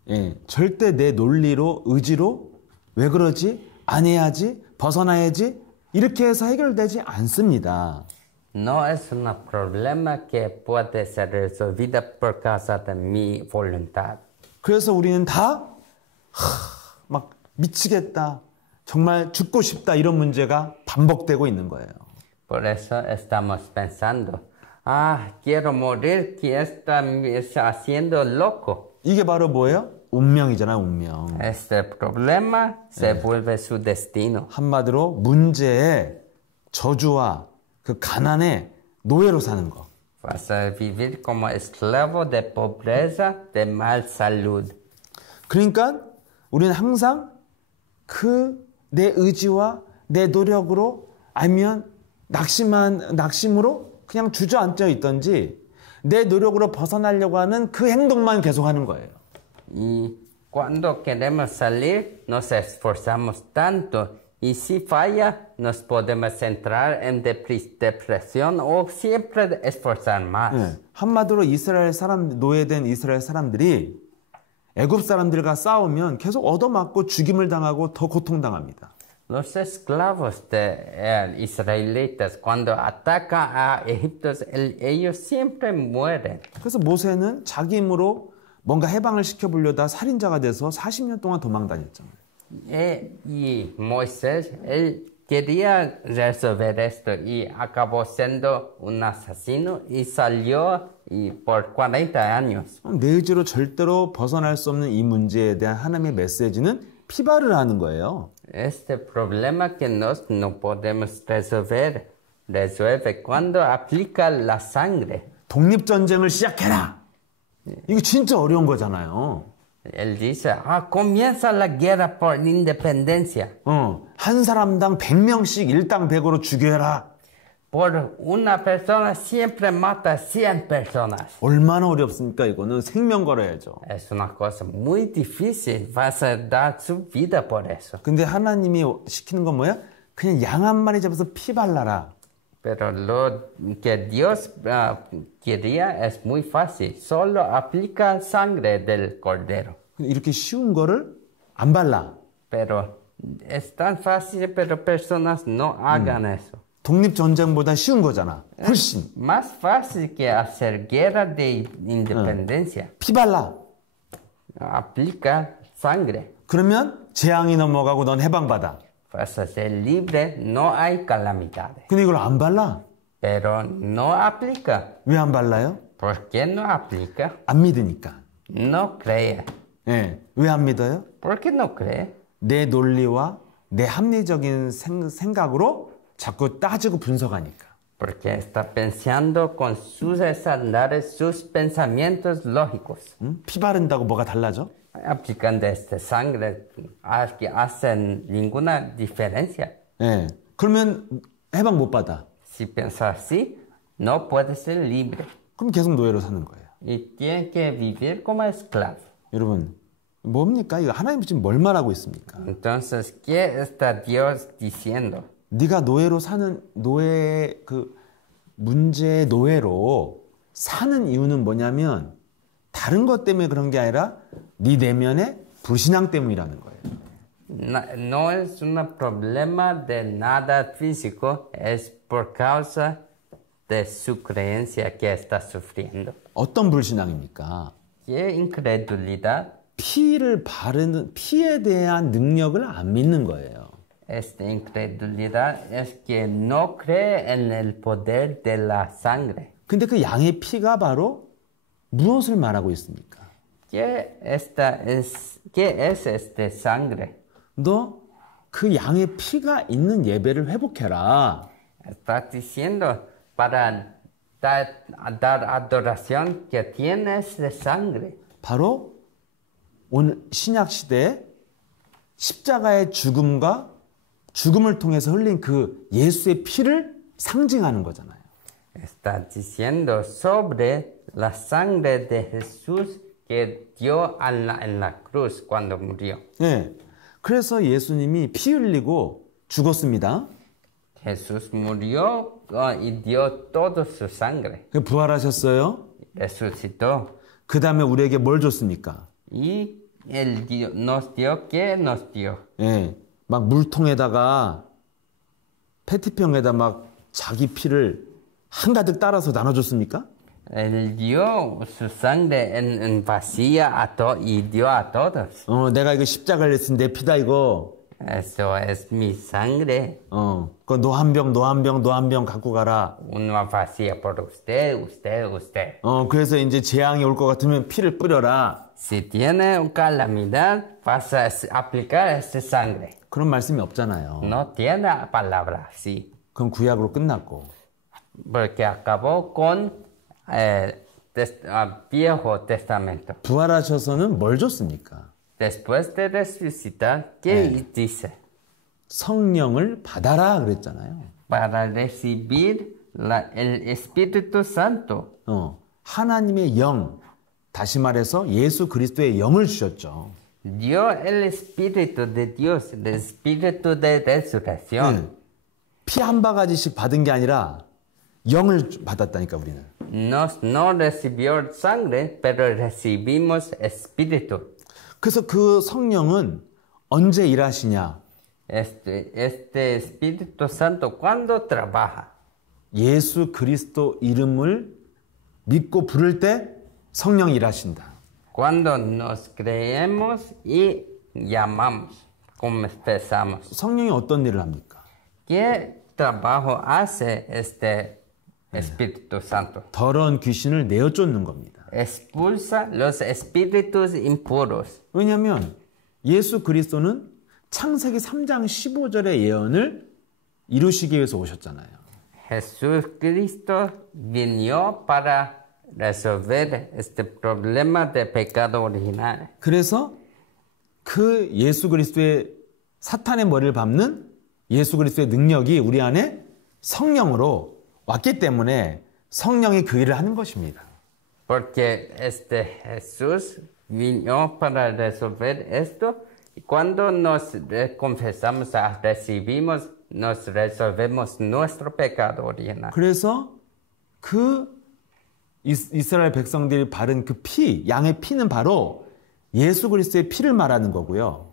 예, 절대 내 논리로 의지로 왜 그러지? 안 해야지? 벗어나야지? 이렇게 해서 해결되지 않습니다. No es un problema que puede ser resolvido por causa de mi voluntad. 그래서 우리는 다 막 미치겠다, 정말 죽고 싶다 이런 문제가 반복되고 있는 거예요. Por eso estamos pensando, quiero morir, que está haciendo loco. 이게 바로 뭐예요? 운명이잖아요, 운명. Este problema se vuelve su destino. 한마디로 문제의 저주와 그 가난의 노예로 사는 거. Vas a vivir como esclavo de pobreza, de mal salud. 그러니까 우리는 항상 그 내 의지와 내 노력으로 아니면 낙심으로 그냥 주저앉아 있던지 내 노력으로 벗어나려고 하는 그 행동만 계속하는 거예요. Y cuando queremos salir, nos esforzamos tanto. Y si falla, nos podemos centrar en depresión o siempre esforzar más. 네, 한마디로 노예된 이스라엘 사람들이 애굽 사람들과 싸우면 계속 얻어맞고 죽임을 당하고 더 고통당합니다. Los esclavos de israelitas, cuando atacan a Egipto, ellos siempre mueren. 그래서 모세는 자기 힘으로 뭔가 해방을 시켜보려다 살인자가 돼서 40년 동안 도망다녔잖아요. Y Moisés, él quería resolver esto y acabó siendo un asesino y salió por 40 años. 내 의지로 절대로 벗어날 수 없는 이 문제에 대한 하나님의 메시지는 피발을 하는 거예요. Este problema que no podemos resuelve cuando aplica la sangre. 독립전쟁을 시작해라. 이거 진짜 어려운 거잖아요. Él dice, comienza la guerra por independencia. 한 사람당 100명씩 일당 100으로 죽여라. Por una persona siempre mata 100 personas. 얼마나 어렵습니까? 이거는 생명 걸어야죠. Es una cosa muy difícil. Vas a dar su vida por eso. 근데 하나님이 시키는 건 뭐야? 그냥 양 한 마리 잡아서 피 발라라. Pero lo que Dios quería es muy fácil. Solo aplica sangre del cordero. 이렇게 쉬운 거를 안 발라. Pero es tan fácil, pero personas no hagan eso. 독립전쟁보다 쉬운 거잖아. 훨씬. Más fácil que hacer guerra de independencia. 피 발라. Aplica sangre. 그러면 재앙이 넘어가고 넌 해방받아. Vas a ser libre, no hay calamidades. 근데 이걸 안 발라. Pero no aplica. 왜 안 발라요? ¿Por qué no aplica? 안 믿으니까. No cree. 예. 왜 안 믿어요? ¿Por qué no cree? 내 논리와 내 합리적인 생각으로 자꾸 따지고 분석하니까. Porque está pensando con sus estándares, sus pensamientos lógicos. 피 바른다고 뭐가 달라져? Aplicando esta sangre que hacen ninguna diferencia. 예. 그러면 해방 못 받아. Si piensa así, no puede ser libre. 그럼 계속 노예로 사는 거예요. Y tiene que vivir como esclavo. 여러분, 뭡니까? 이거 하나님 지금 뭘 말하고 있습니까? Entonces, ¿qué está Dios diciendo? 네가 노예로 사는 문제의 노예로 사는 이유는 뭐냐면 다른 것 때문에 그런 게 아니라 네 내면의 불신앙 때문이라는 거예요. No es un problema de nada físico, es por causa de su creencia que está sufriendo. 어떤 불신앙입니까? ¿Qué incredulidad? 피에 대한 능력을 안 믿는 거예요. Esta incredulidad es que no cree en el poder de la sangre. 근데 그 양의 피가 바로 무엇을 말하고 있습니까? ¿Qué es este sangre? 너 그 양의 피가 있는 예배를 회복해라. Está diciendo para dar adoración que tienes de sangre. 바로 오늘 신약 시대에 십자가의 죽음을 통해서 흘린 그 예수의 피를 상징하는 거잖아요. Está diciendo sobre la sangre de Jesús que dio en la cruz cuando murió. 네, 그래서 예수님이 피 흘리고 죽었습니다. Jesús murió y dio toda su sangre. 부활하셨어요. Resucitó. 그 다음에 우리에게 뭘 줬습니까? Y él nos dio, ¿qué nos dio? 예, 막 물통에다가 페트병에다 막 자기 피를 한가득 따라서 나눠줬습니까? Él dio su sangre en vacía y dio a todos. 내가 이거 십자가를 냈으니 내 피다 이거. Eso es mi sangre. 그거 너 한 병 갖고 가라. Una vacía por usted. 그래서 이제 재앙이 올 것 같으면 피를 뿌려라. Si tiene calamidad, vas a aplicar esta sangre. 그런 말씀이 없잖아요. No tiene palabra así. 그건 구약으로 끝났고. Porque acabó con Viejo Testamento. 부활하셔서는 뭘 줬습니까? Después de resucitar, ¿qué dice? 성령을 받아라 그랬잖아요. Para recibir el Espíritu Santo. 하나님의 영, 다시 말해서 예수 그리스도의 영을 주셨죠. Dio el Espíritu de Dios, el Espíritu de resurrección. 피 한 바가지씩 받은 게 아니라 영을 받았다니까 우리는. No recibió sangre, pero recibimos Espíritu. 그래서 그 성령은 언제 일하시냐? Este Espíritu Santo, ¿cuándo trabaja? 예수 그리스도 이름을 믿고 부를 때 성령이 일하신다. Cuando nos creemos y llamamos, confesamos. 성령이 어떤 일을 합니까? ¿Qué trabajo hace este Espíritu Santo? 더러운 귀신을 내어 쫓는 겁니다. Expulsa los espíritus impuros. 왜냐하면 예수 그리스도는 창세기 3장 15절의 예언을 이루시기 위해서 오셨잖아요. Jesucristo vino para resolver este problema de pecado original. 그래서 그 예수 그리스도의 사탄의 머리를 밟는 예수 그리스도의 능력이 우리 안에 성령으로 왔기 때문에 성령이 그 일을 하는 것입니다. Porque Jesús vino para resolver esto y cuando nos confesamos, recibimos, nos resolvemos nuestro pecado original. 그래서 그 이스라엘 백성들이 바른 그 피, 양의 피는 바로 예수 그리스도의 피를 말하는 거고요.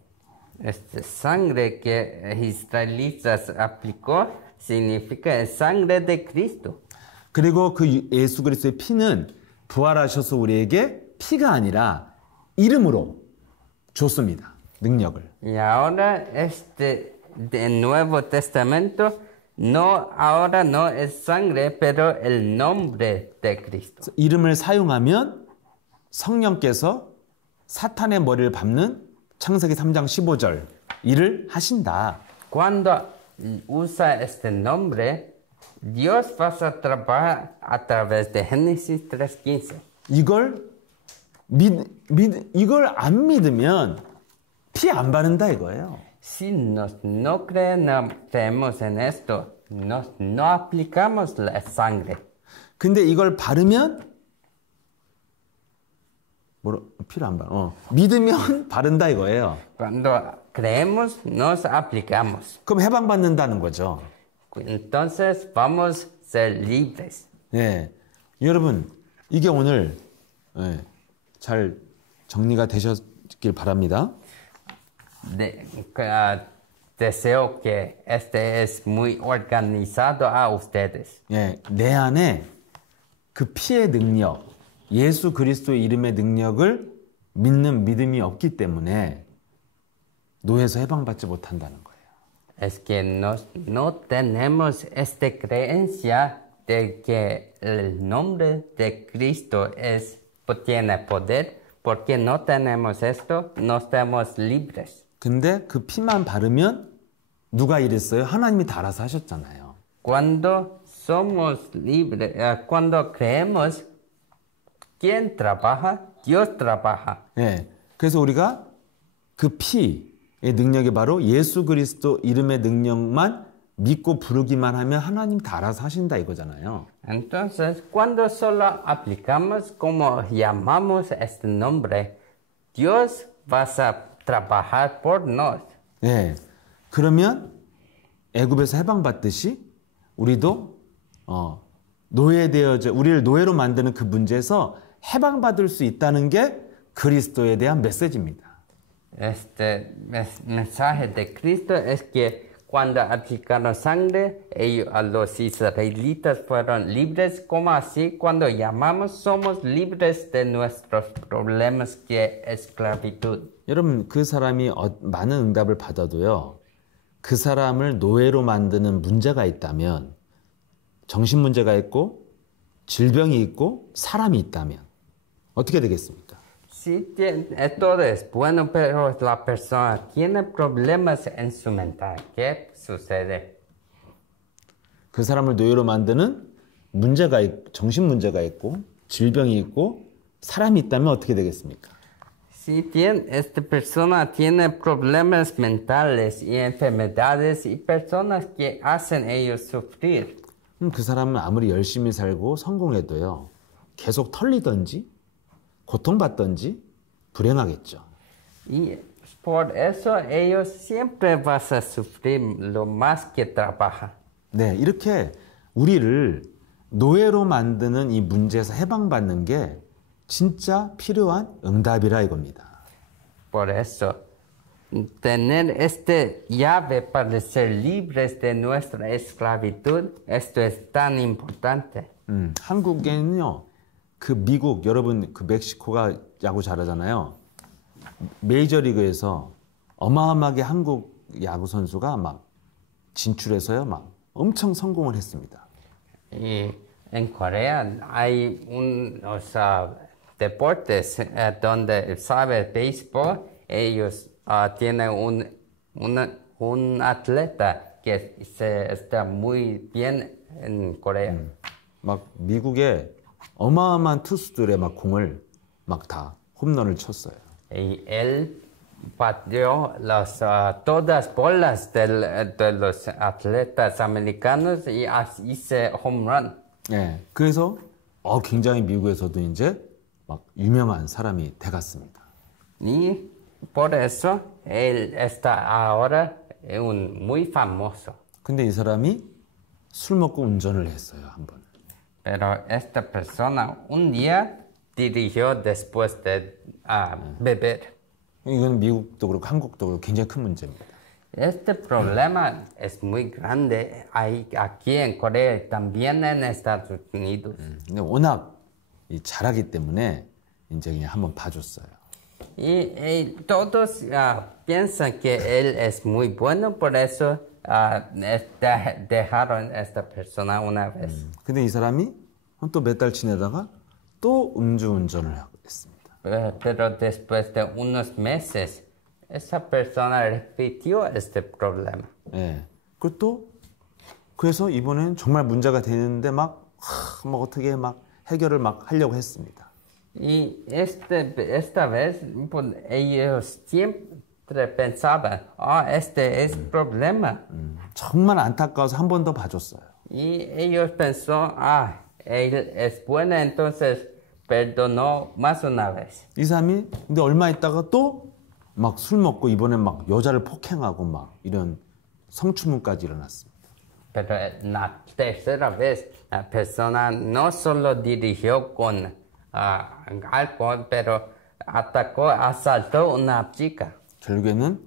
Esta sangre que israelitas aplicó significa sangre de Cristo. 그리고 그 예수 그리스도의 피는 부활하셔서 우리에게 피가 아니라 이름으로 줬습니다. 능력을. Y ahora del Nuevo Testamento ahora no es sangre, pero el nombre de Cristo. 이름을 사용하면 성령께서 사탄의 머리를 밟는 창세기 3장 15절 일을 하신다. Cuando usa este nombre, Dios va a trabajar a través de Génesis 3:15. 이걸 이걸 안 믿으면 피 안 바른다 이거예요. Si no creemos en esto, no aplicamos la sangre. 근데 이걸 바르면 피를 안 바르. 믿으면 바른다 이거예요. Cuando creemos, nos aplicamos. 그럼 해방받는다는 거죠. Entonces vamos a ser libres. 예, 여러분 이게 오늘 잘 정리가 되셨길 바랍니다. Deseo que este es muy organizado a ustedes. 예, 내 안에 그 피의 능력, 예수 그리스도의 이름의 능력을 믿는 믿음이 없기 때문에 노예에서 해방받지 못한다는 거예요. Es que no tenemos esta creencia de que el nombre de Cristo tiene poder, porque no tenemos esto, no estamos libres. 근데 그 피만 바르면 누가 이랬어요? 하나님이 다 알아서 하셨잖아요. Cuando somos libres, cuando creemos, ¿quién trabaja? Dios trabaja. 예, 그래서 우리가 그 피의 능력이 바로 예수 그리스도 이름의 능력만 믿고 부르기만 하면 하나님 다 알아서 하신다 이거잖아요. Entonces, cuando solo aplicamos como llamamos este nombre, Dios va a trabajar por nos. 예, 그러면 애굽에서 해방받듯이 우리도 노예되어져 우리를 노예로 만드는 그 문제에서 해방받을 수 있다는 게 그리스도에 대한 메시지입니다. Este mensaje de Cristo es que cuando aplicaron sangre, ellos, a los israelitas fueron libres, como así cuando llamamos somos libres de nuestros problemas que esclavitud. 여러분 그 사람이 많은 응답을 받아도요. 그 사람을 노예로 만드는 문제가 있다면 정신 문제가 있고 질병이 있고 사람이 있다면 어떻게 되겠습니까? Sí, todo es bueno, pero la persona tiene problemas en su mental. ¿Qué sucede? 그 사람을 노예로 만드는 문제가 정신 문제가 있고 질병이 있고 사람이 있다면 어떻게 되겠습니까? Si esta persona tiene problemas mentales y enfermedades y personas que hacen ellos sufrir. 그 사람은 아무리 열심히 살고 성공해도요. 계속 털리든지 고통받든지 불행하겠죠. Y por eso ellos siempre van a sufrir lo más que trabajan. 네, 이렇게 우리를 노예로 만드는 이 문제에서 해방받는 게 진짜 필요한 응답이라 이겁니다. Por eso, tener esta llave para ser libres de nuestra esclavitud, esto es tan importante. 한국에는요, 그 미국, 여러분 그 멕시코가 야구 잘하잖아요. 메이저리그에서 어마어마하게 한국 야구 선수가 막 진출해서요, 막 엄청 성공을 했습니다. Y en Corea hay unos deportes donde sabe béisbol, ellos tienen un atleta que está muy bien en Corea. 막 미국의 어마어마한 투수들의 막 공을 막 다 홈런을 쳤어요. Y él pateó todas bolas de los atletas americanos y hizo home run. 네, 그래서 굉장히 미국에서도 이제 막 유명한 사람이 돼갔습니다. Y por eso él está ahora muy famoso. 근데 이 사람이 술 먹고 운전을 했어요, 한 번. Pero esta persona un día dirigió después de beber. 이건 미국도 그렇고 한국도 그렇고 굉장히 큰 문제입니다. Este problema es muy grande aquí en Corea y también en Estados Unidos. 근데 워낙 잘하기 때문에 이제 그냥 한번 봐줬어요. Y todos piensan que él es muy bueno, por eso dejaron a esta persona una vez. 근데 이 사람이 또 몇 달 지내다가 또 음주운전을 했습니다. Pero después de unos meses, esa persona repitió este problema. 예. 그래서 이번엔 정말 문제가 되는데 막 어떻게 막 해결을 막 하려고 했습니다. Y esta vez pues, ellos siempre pensaban, este es problema. 정말 안타까워서 한 번 더 봐줬어요. Y ellos pensó, él es bueno, entonces perdonó más una vez. 이 사람이 근데 얼마 있다가 또 막 술 먹고 이번엔 막 여자를 폭행하고 막 이런 성추문까지 일어났습니다. Pero la tercera vez, la persona no solo dirigió con alcohol, pero atacó, asaltó una chica. 결국에는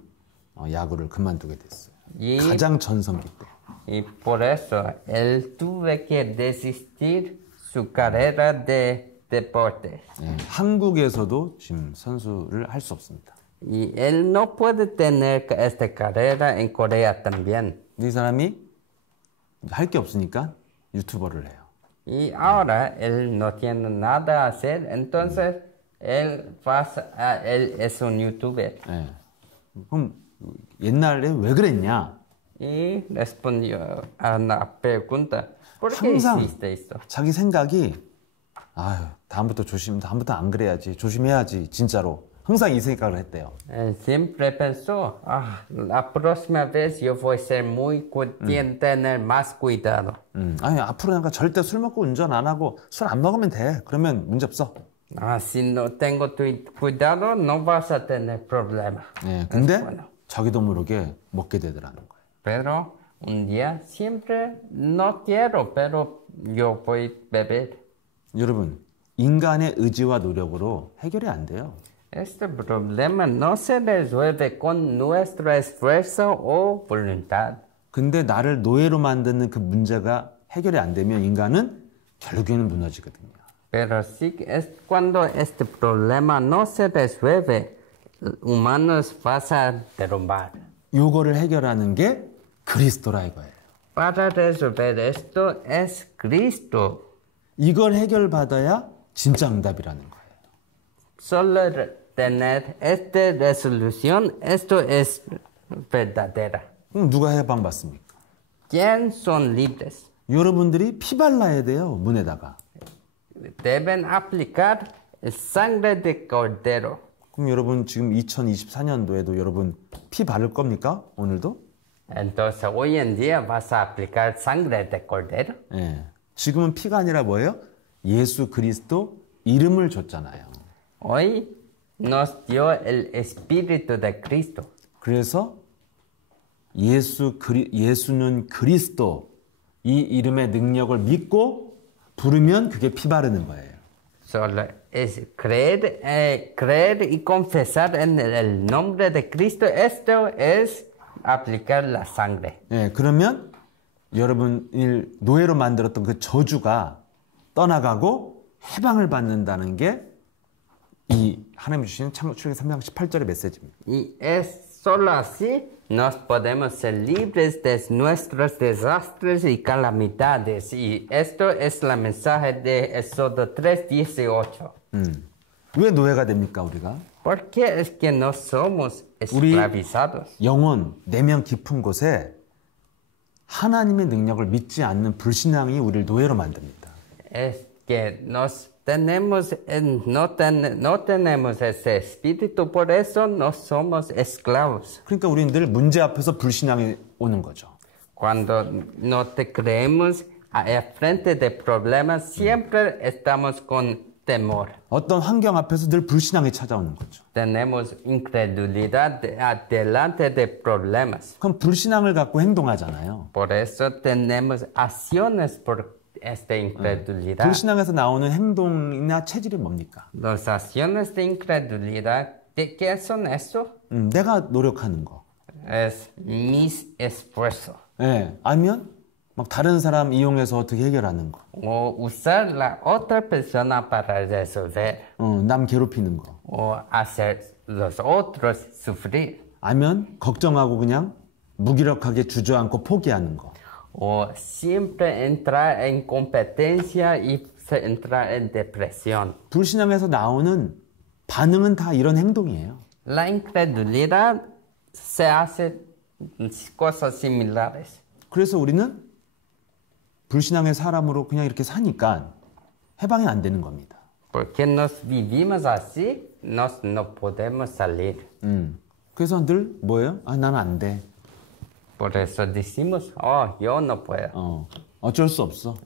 야구를 그만두게 됐어요. Y, 가장 전성기 때. y por eso él tuvo que desistir su carrera de deporte. 네, 한국에서도 지금 선수를 할 수 없습니다. Y él no puede tener esta carrera en Corea también. 이 사람이 할 게 없으니까 유튜버를 해요. Y ahora él no tiene nada a hacer, entonces él es un youtuber. 네. 그럼 옛날에 왜 그랬냐? Y respondió a una pregunta, ¿por qué 항상 hiciste esto? 자기 생각이 다음부터 안 그래야지, 조심해야지, 진짜로. 항상 이 생각을 했대요. Él siempre pensó, la próxima vez yo voy a ser tener más cuidado. 앞으로 내가 절대 술 먹고 운전 안 하고 술 안 먹으면 돼. 그러면 문제 없어. Si no tengo cuidado, no vas a tener problema. 네, 근데 자기도 모르게 먹게 되더라는 거예요. Pero Un día siempre no quiero, pero yo voy a beber. 여러분, 인간의 의지와 노력으로 해결이 안 돼요. Este problema no se resuelve con nuestro esfuerzo o voluntad. 근데 나를 노예로 만드는 그 문제가 해결이 안 되면 인간은 결국에는 무너지거든요. Pero sí que es cuando este problema no se resuelve, humanos vas a derrumbar. 요거를 해결하는 게 그리스도라 이거예요. Para resolver esto es Cristo. 이걸 해결받아야 진짜 응답이라는 거예요. Solo tener esta resolución, esto es verdadera. 그럼 누가 해방받습니까? ¿Quién son libres? 여러분들이 피 발라야 돼요, 문에다가. Deben aplicar sangre de cordero. 그럼 여러분 지금 2024년도에도 여러분 피 바를 겁니까? 오늘도? Entonces, hoy en día vas a aplicar sangre de cordero. 예. 지금은 피가 아니라 뭐예요? 예수 그리스도 이름을 줬잖아요. Hoy nos dio el Espíritu de Cristo. 그래서 예수는 그리스도 이 이름의 능력을 믿고 부르면 그게 피 바르는 거예요. Solo es creer y confesar en el nombre de Cristo. Esto es aplicar la sangre. 예, 그러면 여러분을 노예로 만들었던 그 저주가 떠나가고 해방을 받는다는 게 이 하나님 주시는 창세기 3장 18절의 메시지입니다. Y es solo así nos podemos ser libres de nuestros desastres y calamidades. Y esto es la mensaje de Éxodo 3:18. 왜 노예가 됩니까, 우리가? ¿Por qué es que no somos esclavizados? 영혼, 내면 깊은 곳에 하나님의 능력을 믿지 않는 불신앙이 우리를 노예로 만듭니다. Es que no tenemos ese espíritu, por eso no somos esclavos. 그러니까 우리는 늘 문제 앞에서 불신앙이 오는 거죠. Cuando no te creemos frente de problemas, siempre estamos con temor. 어떤 환경 앞에서 늘 불신앙이 찾아오는 거죠. Tenemos incredulidad delante de problemas. 그럼 불신앙을 갖고 행동하잖아요. Por eso tenemos acciones por esta incredulidad. 불신앙에서 나오는 행동이나 체질이 뭡니까? Las acciones de incredulidad, ¿de qué son eso? 내가 노력하는 거. Es mis esfuerzos. 예, 아니면 막 다른 사람 이용해서 어떻게 해결하는 거. O usar la otra persona para resolver. 남 괴롭히는 거. O hacer los otros sufrir. 아니면 걱정하고 그냥 무기력하게 주저앉고 포기하는 거. O siempre entrar en competencia y entrar en depresión. 불신앙에서 나오는 반응은 다 이런 행동이에요. La incredulidad se hace cosas similares. 그래서 우리는 불신앙의 사람으로 그냥 이렇게 사니까 해방이 안 되는 겁니다. Porque nos vivimos así, no podemos salir. 그래서 늘 뭐예요? 아, 나는 안 돼. Por eso decimos, oh, yo no puedo. 어쩔 수 없어.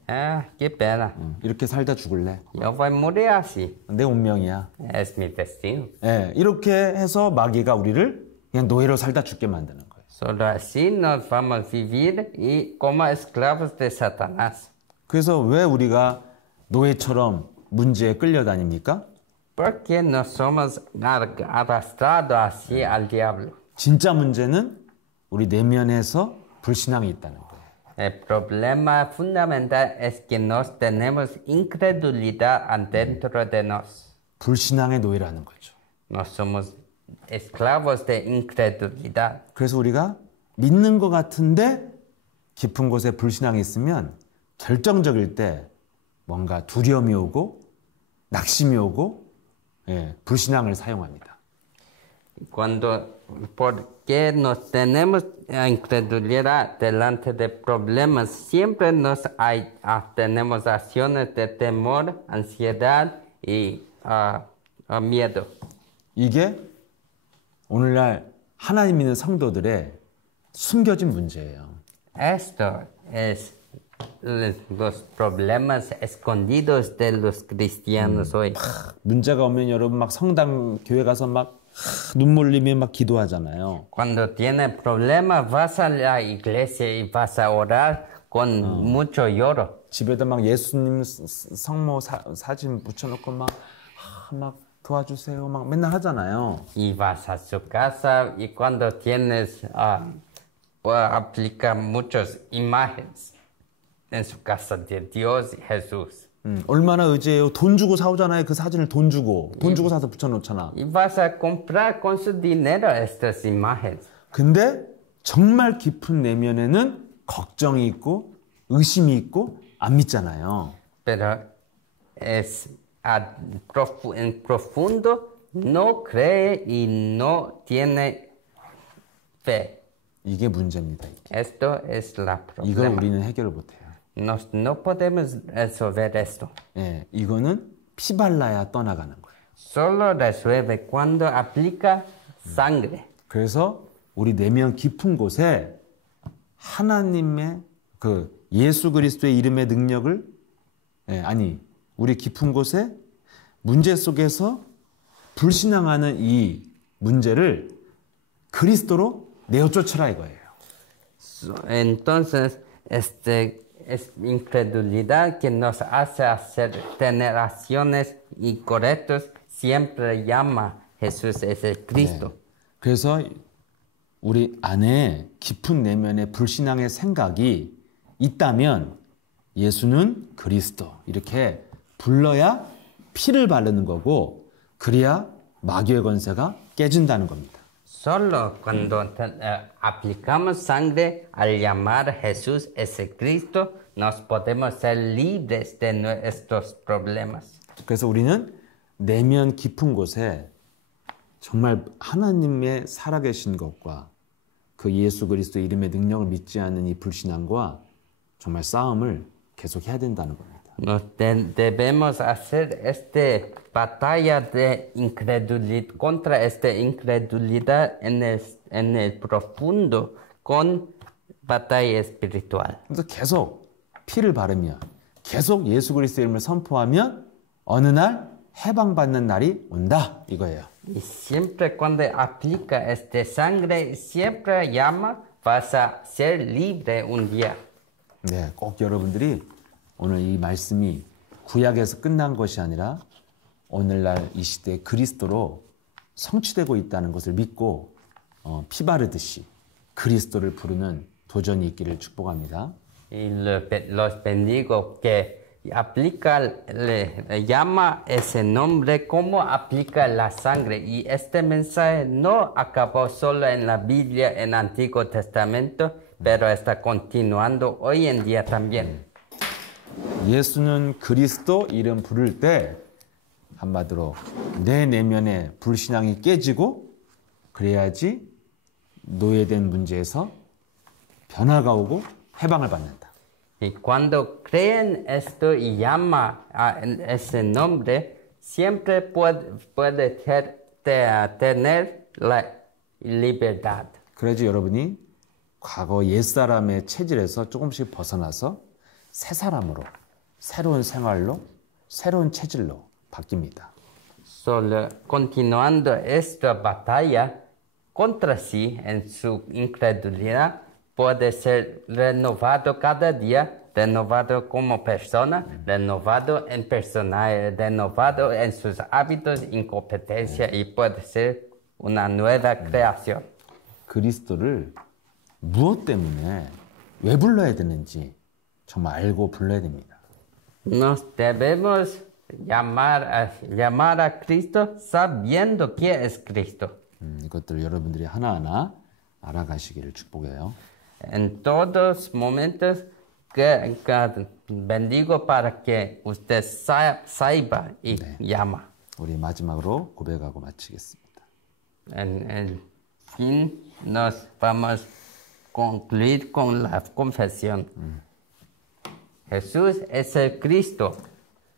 Qué pena. 이렇게 살다 죽을래. Yo voy a morir así. 내 운명이야. Es mi destino. 예, 이렇게 해서 마귀가 우리를 그냥 노예로 살다 죽게 만드는 거예요. Solo así nos vamos a vivir y como esclavos de Satanás. 그래서 왜 우리가 노예처럼 문제에 끌려다닙니까? Porque no somos arrastrados así al diablo. 진짜 문제는 우리 내면에서 불신앙이 있다는 거예요. El problema fundamental es que nos tenemos incredulidad adentro de nos. 불신앙의 노예라는 거죠. No somos esclavos de incredulidad. 그래서 우리가 믿는 것 같은데 깊은 곳에 불신앙이 있으면 결정적일 때 뭔가 두려움이 오고 낙심이 오고 불신앙을 사용합니다. Porque nos tenemos incredulidad delante de problemas, siempre tenemos acciones de temor, ansiedad y miedo. 이게 오늘날 하나님 믿는 성도들의 숨겨진 문제예요. Esto es los problemas escondidos de los cristianos hoy. 문제가 오면 여러분 막 성당 교회 가서 막 눈물 흘리며 막 기도하잖아요. Cuando tienes problemas, vas a la iglesia y vas a orar con mucho lloro. 집에다 막 예수님 성모 사진 붙여놓고 막 도와주세요 막 맨날 하잖아요. Y vas a su casa y cuando tienes, aplica muchas imágenes en su casa de Dios y Jesús. 얼마나 의지해요. 돈 주고 사오잖아요. 그 사진을 돈 주고 사서 붙여놓잖아. Y vas a comprar con su dinero estas imágenes. 근데 정말 깊은 내면에는 걱정이 있고 의심이 있고 안 믿잖아요. Pero en profundo no cree y no tiene fe. 이게 문제입니다. Esto es la 이걸 problema. 우리는 해결을 못해요. No podemos resolver esto. 예, 이거는 피 발라야 떠나가는 거예요. Solo resuelve cuando aplica sangre. 그래서 우리 내면 깊은 곳에 하나님의 그 예수 그리스도의 이름의 능력을 우리 깊은 곳에 문제 속에서 불신앙하는 이 문제를 그리스도로 내어 쫓으라 이거예요. Entonces, es incredulidad que nos hace tener acciones incorrectas, siempre llama Jesús es el Cristo. 네. 그래서 우리 안에 깊은 내면의 불신앙의 생각이 있다면 예수는 그리스도 이렇게 불러야 피를 바르는 거고 그래야 마귀의 권세가 깨진다는 겁니다. Solo cuando aplicamos sangre al llamar a Jesús es el Cristo, nos podemos ser libres de nuestros problemas. 그래서 우리는 내면 깊은 곳에 정말 하나님의 살아계신 것과 그 예수 그리스도 이름의 능력을 믿지 않는 이 불신앙과 정말 싸움을 계속 해야 된다는 겁니다. Debemos hacer esta batalla de incredulidad contra esta incredulidad en el profundo con batalla espiritual. 그래서 계속 피를 바르며 계속 예수 그리스도 이름을 선포하면 어느 날 해방받는 날이 온다 이거예요. Y siempre cuando aplica esta sangre, siempre llama, vas a ser libre un día. 네, 꼭 여러분들이 오늘 이 말씀이 구약에서 끝난 것이 아니라 오늘날 이 시대에 그리스도로 성취되고 있다는 것을 믿고 피 바르듯이 그리스도를 부르는 도전이 있기를 축복합니다. Y los bendigo que le llama ese nombre como aplica la sangre. Y este mensaje no acabó solo en la Biblia, en el Antiguo Testamento, pero está continuando hoy en día también. 예수는 그리스도 이름 부를 때 한마디로 내 내면의 불신앙이 깨지고 그래야지 노예된 문제에서 변화가 오고 해방을 받는다. Y cuando creen esto y llama a ese nombre, siempre puede tener la libertad. 그래야지 여러분이 과거 옛사람의 체질에서 조금씩 벗어나서 새 사람으로 새로운 생활로 새로운 체질로 바뀝니다. Solo continuando esta batalla contra sí en su incredulidad, puede ser renovado cada día, renovado como persona, renovado en personaje, renovado en sus hábitos, incompetencia y puede ser una nueva creación. 그리스도를 무엇 때문에 왜 불러야 되는지 정말 알고 불러야 됩니다. Nos debemos llamar a Cristo sabiendo quién es Cristo. 이것들 여러분들이 하나하나 알아가시기를 축복해요. En todos momentos que bendigo para que usted saiba y llama. 우리 마지막으로 고백하고 마치겠습니다. En el fin nos vamos a concluir con la confesión. Jesús es el Cristo.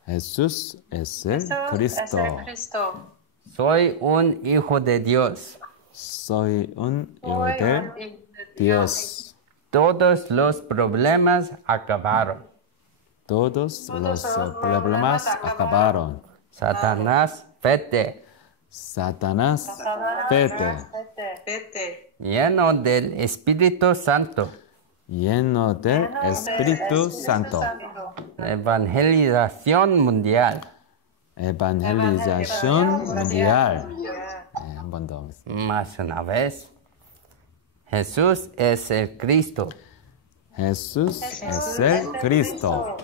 Jesús es el Cristo. Soy un hijo de Dios. Soy un hijo de Dios. Todos los problemas acabaron. Todos los problemas acabaron. Satanás, vete. Satanás, vete. Vete. Lleno del Espíritu Santo. Lleno del Espíritu Santo. Evangelización mundial. Evangelización mundial. 한 번 더. Más una vez. Jesús es el Cristo. Jesús es el Cristo.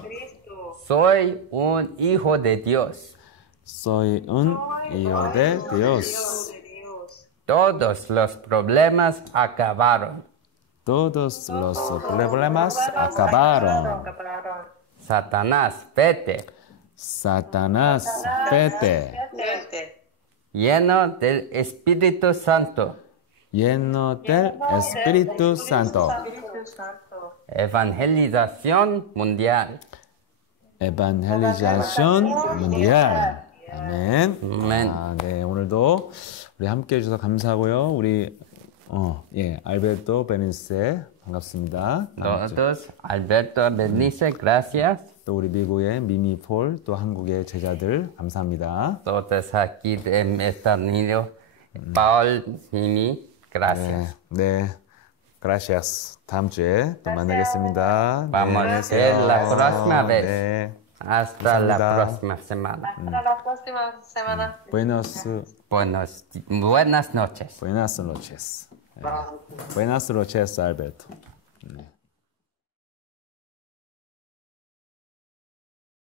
Soy un hijo de Dios. Soy un hijo de Dios. Todos los problemas acabaron. Todos los problemas acabaron. Satanás, vete. Satanás, vete. Vete. Lleno del Espíritu Santo. Lleno del Espíritu Santo. Evangelización mundial. Evangelización mundial. 아멘. 아멘. 아, 네, 오늘도 우리 함께 해주셔서 감사하고요. 우리 알베르토 베니세 반갑습니다. Todos, Alberto Bernice, gracias. 또 우리 미국의 미미 폴, 또 한국의 제자들 감사합니다. Todos aquí de Estados Unidos, Paul, Mimi, gracias. 네, gracias. 다음 주에 또 만나겠습니다. Vamos a 안녕히 ver la 계세요. próxima vez. 네. Hasta la 감사합니다. próxima semana. Hasta la próxima semana. Buenas noches. Buenas noches. Buenas noches, Alberto.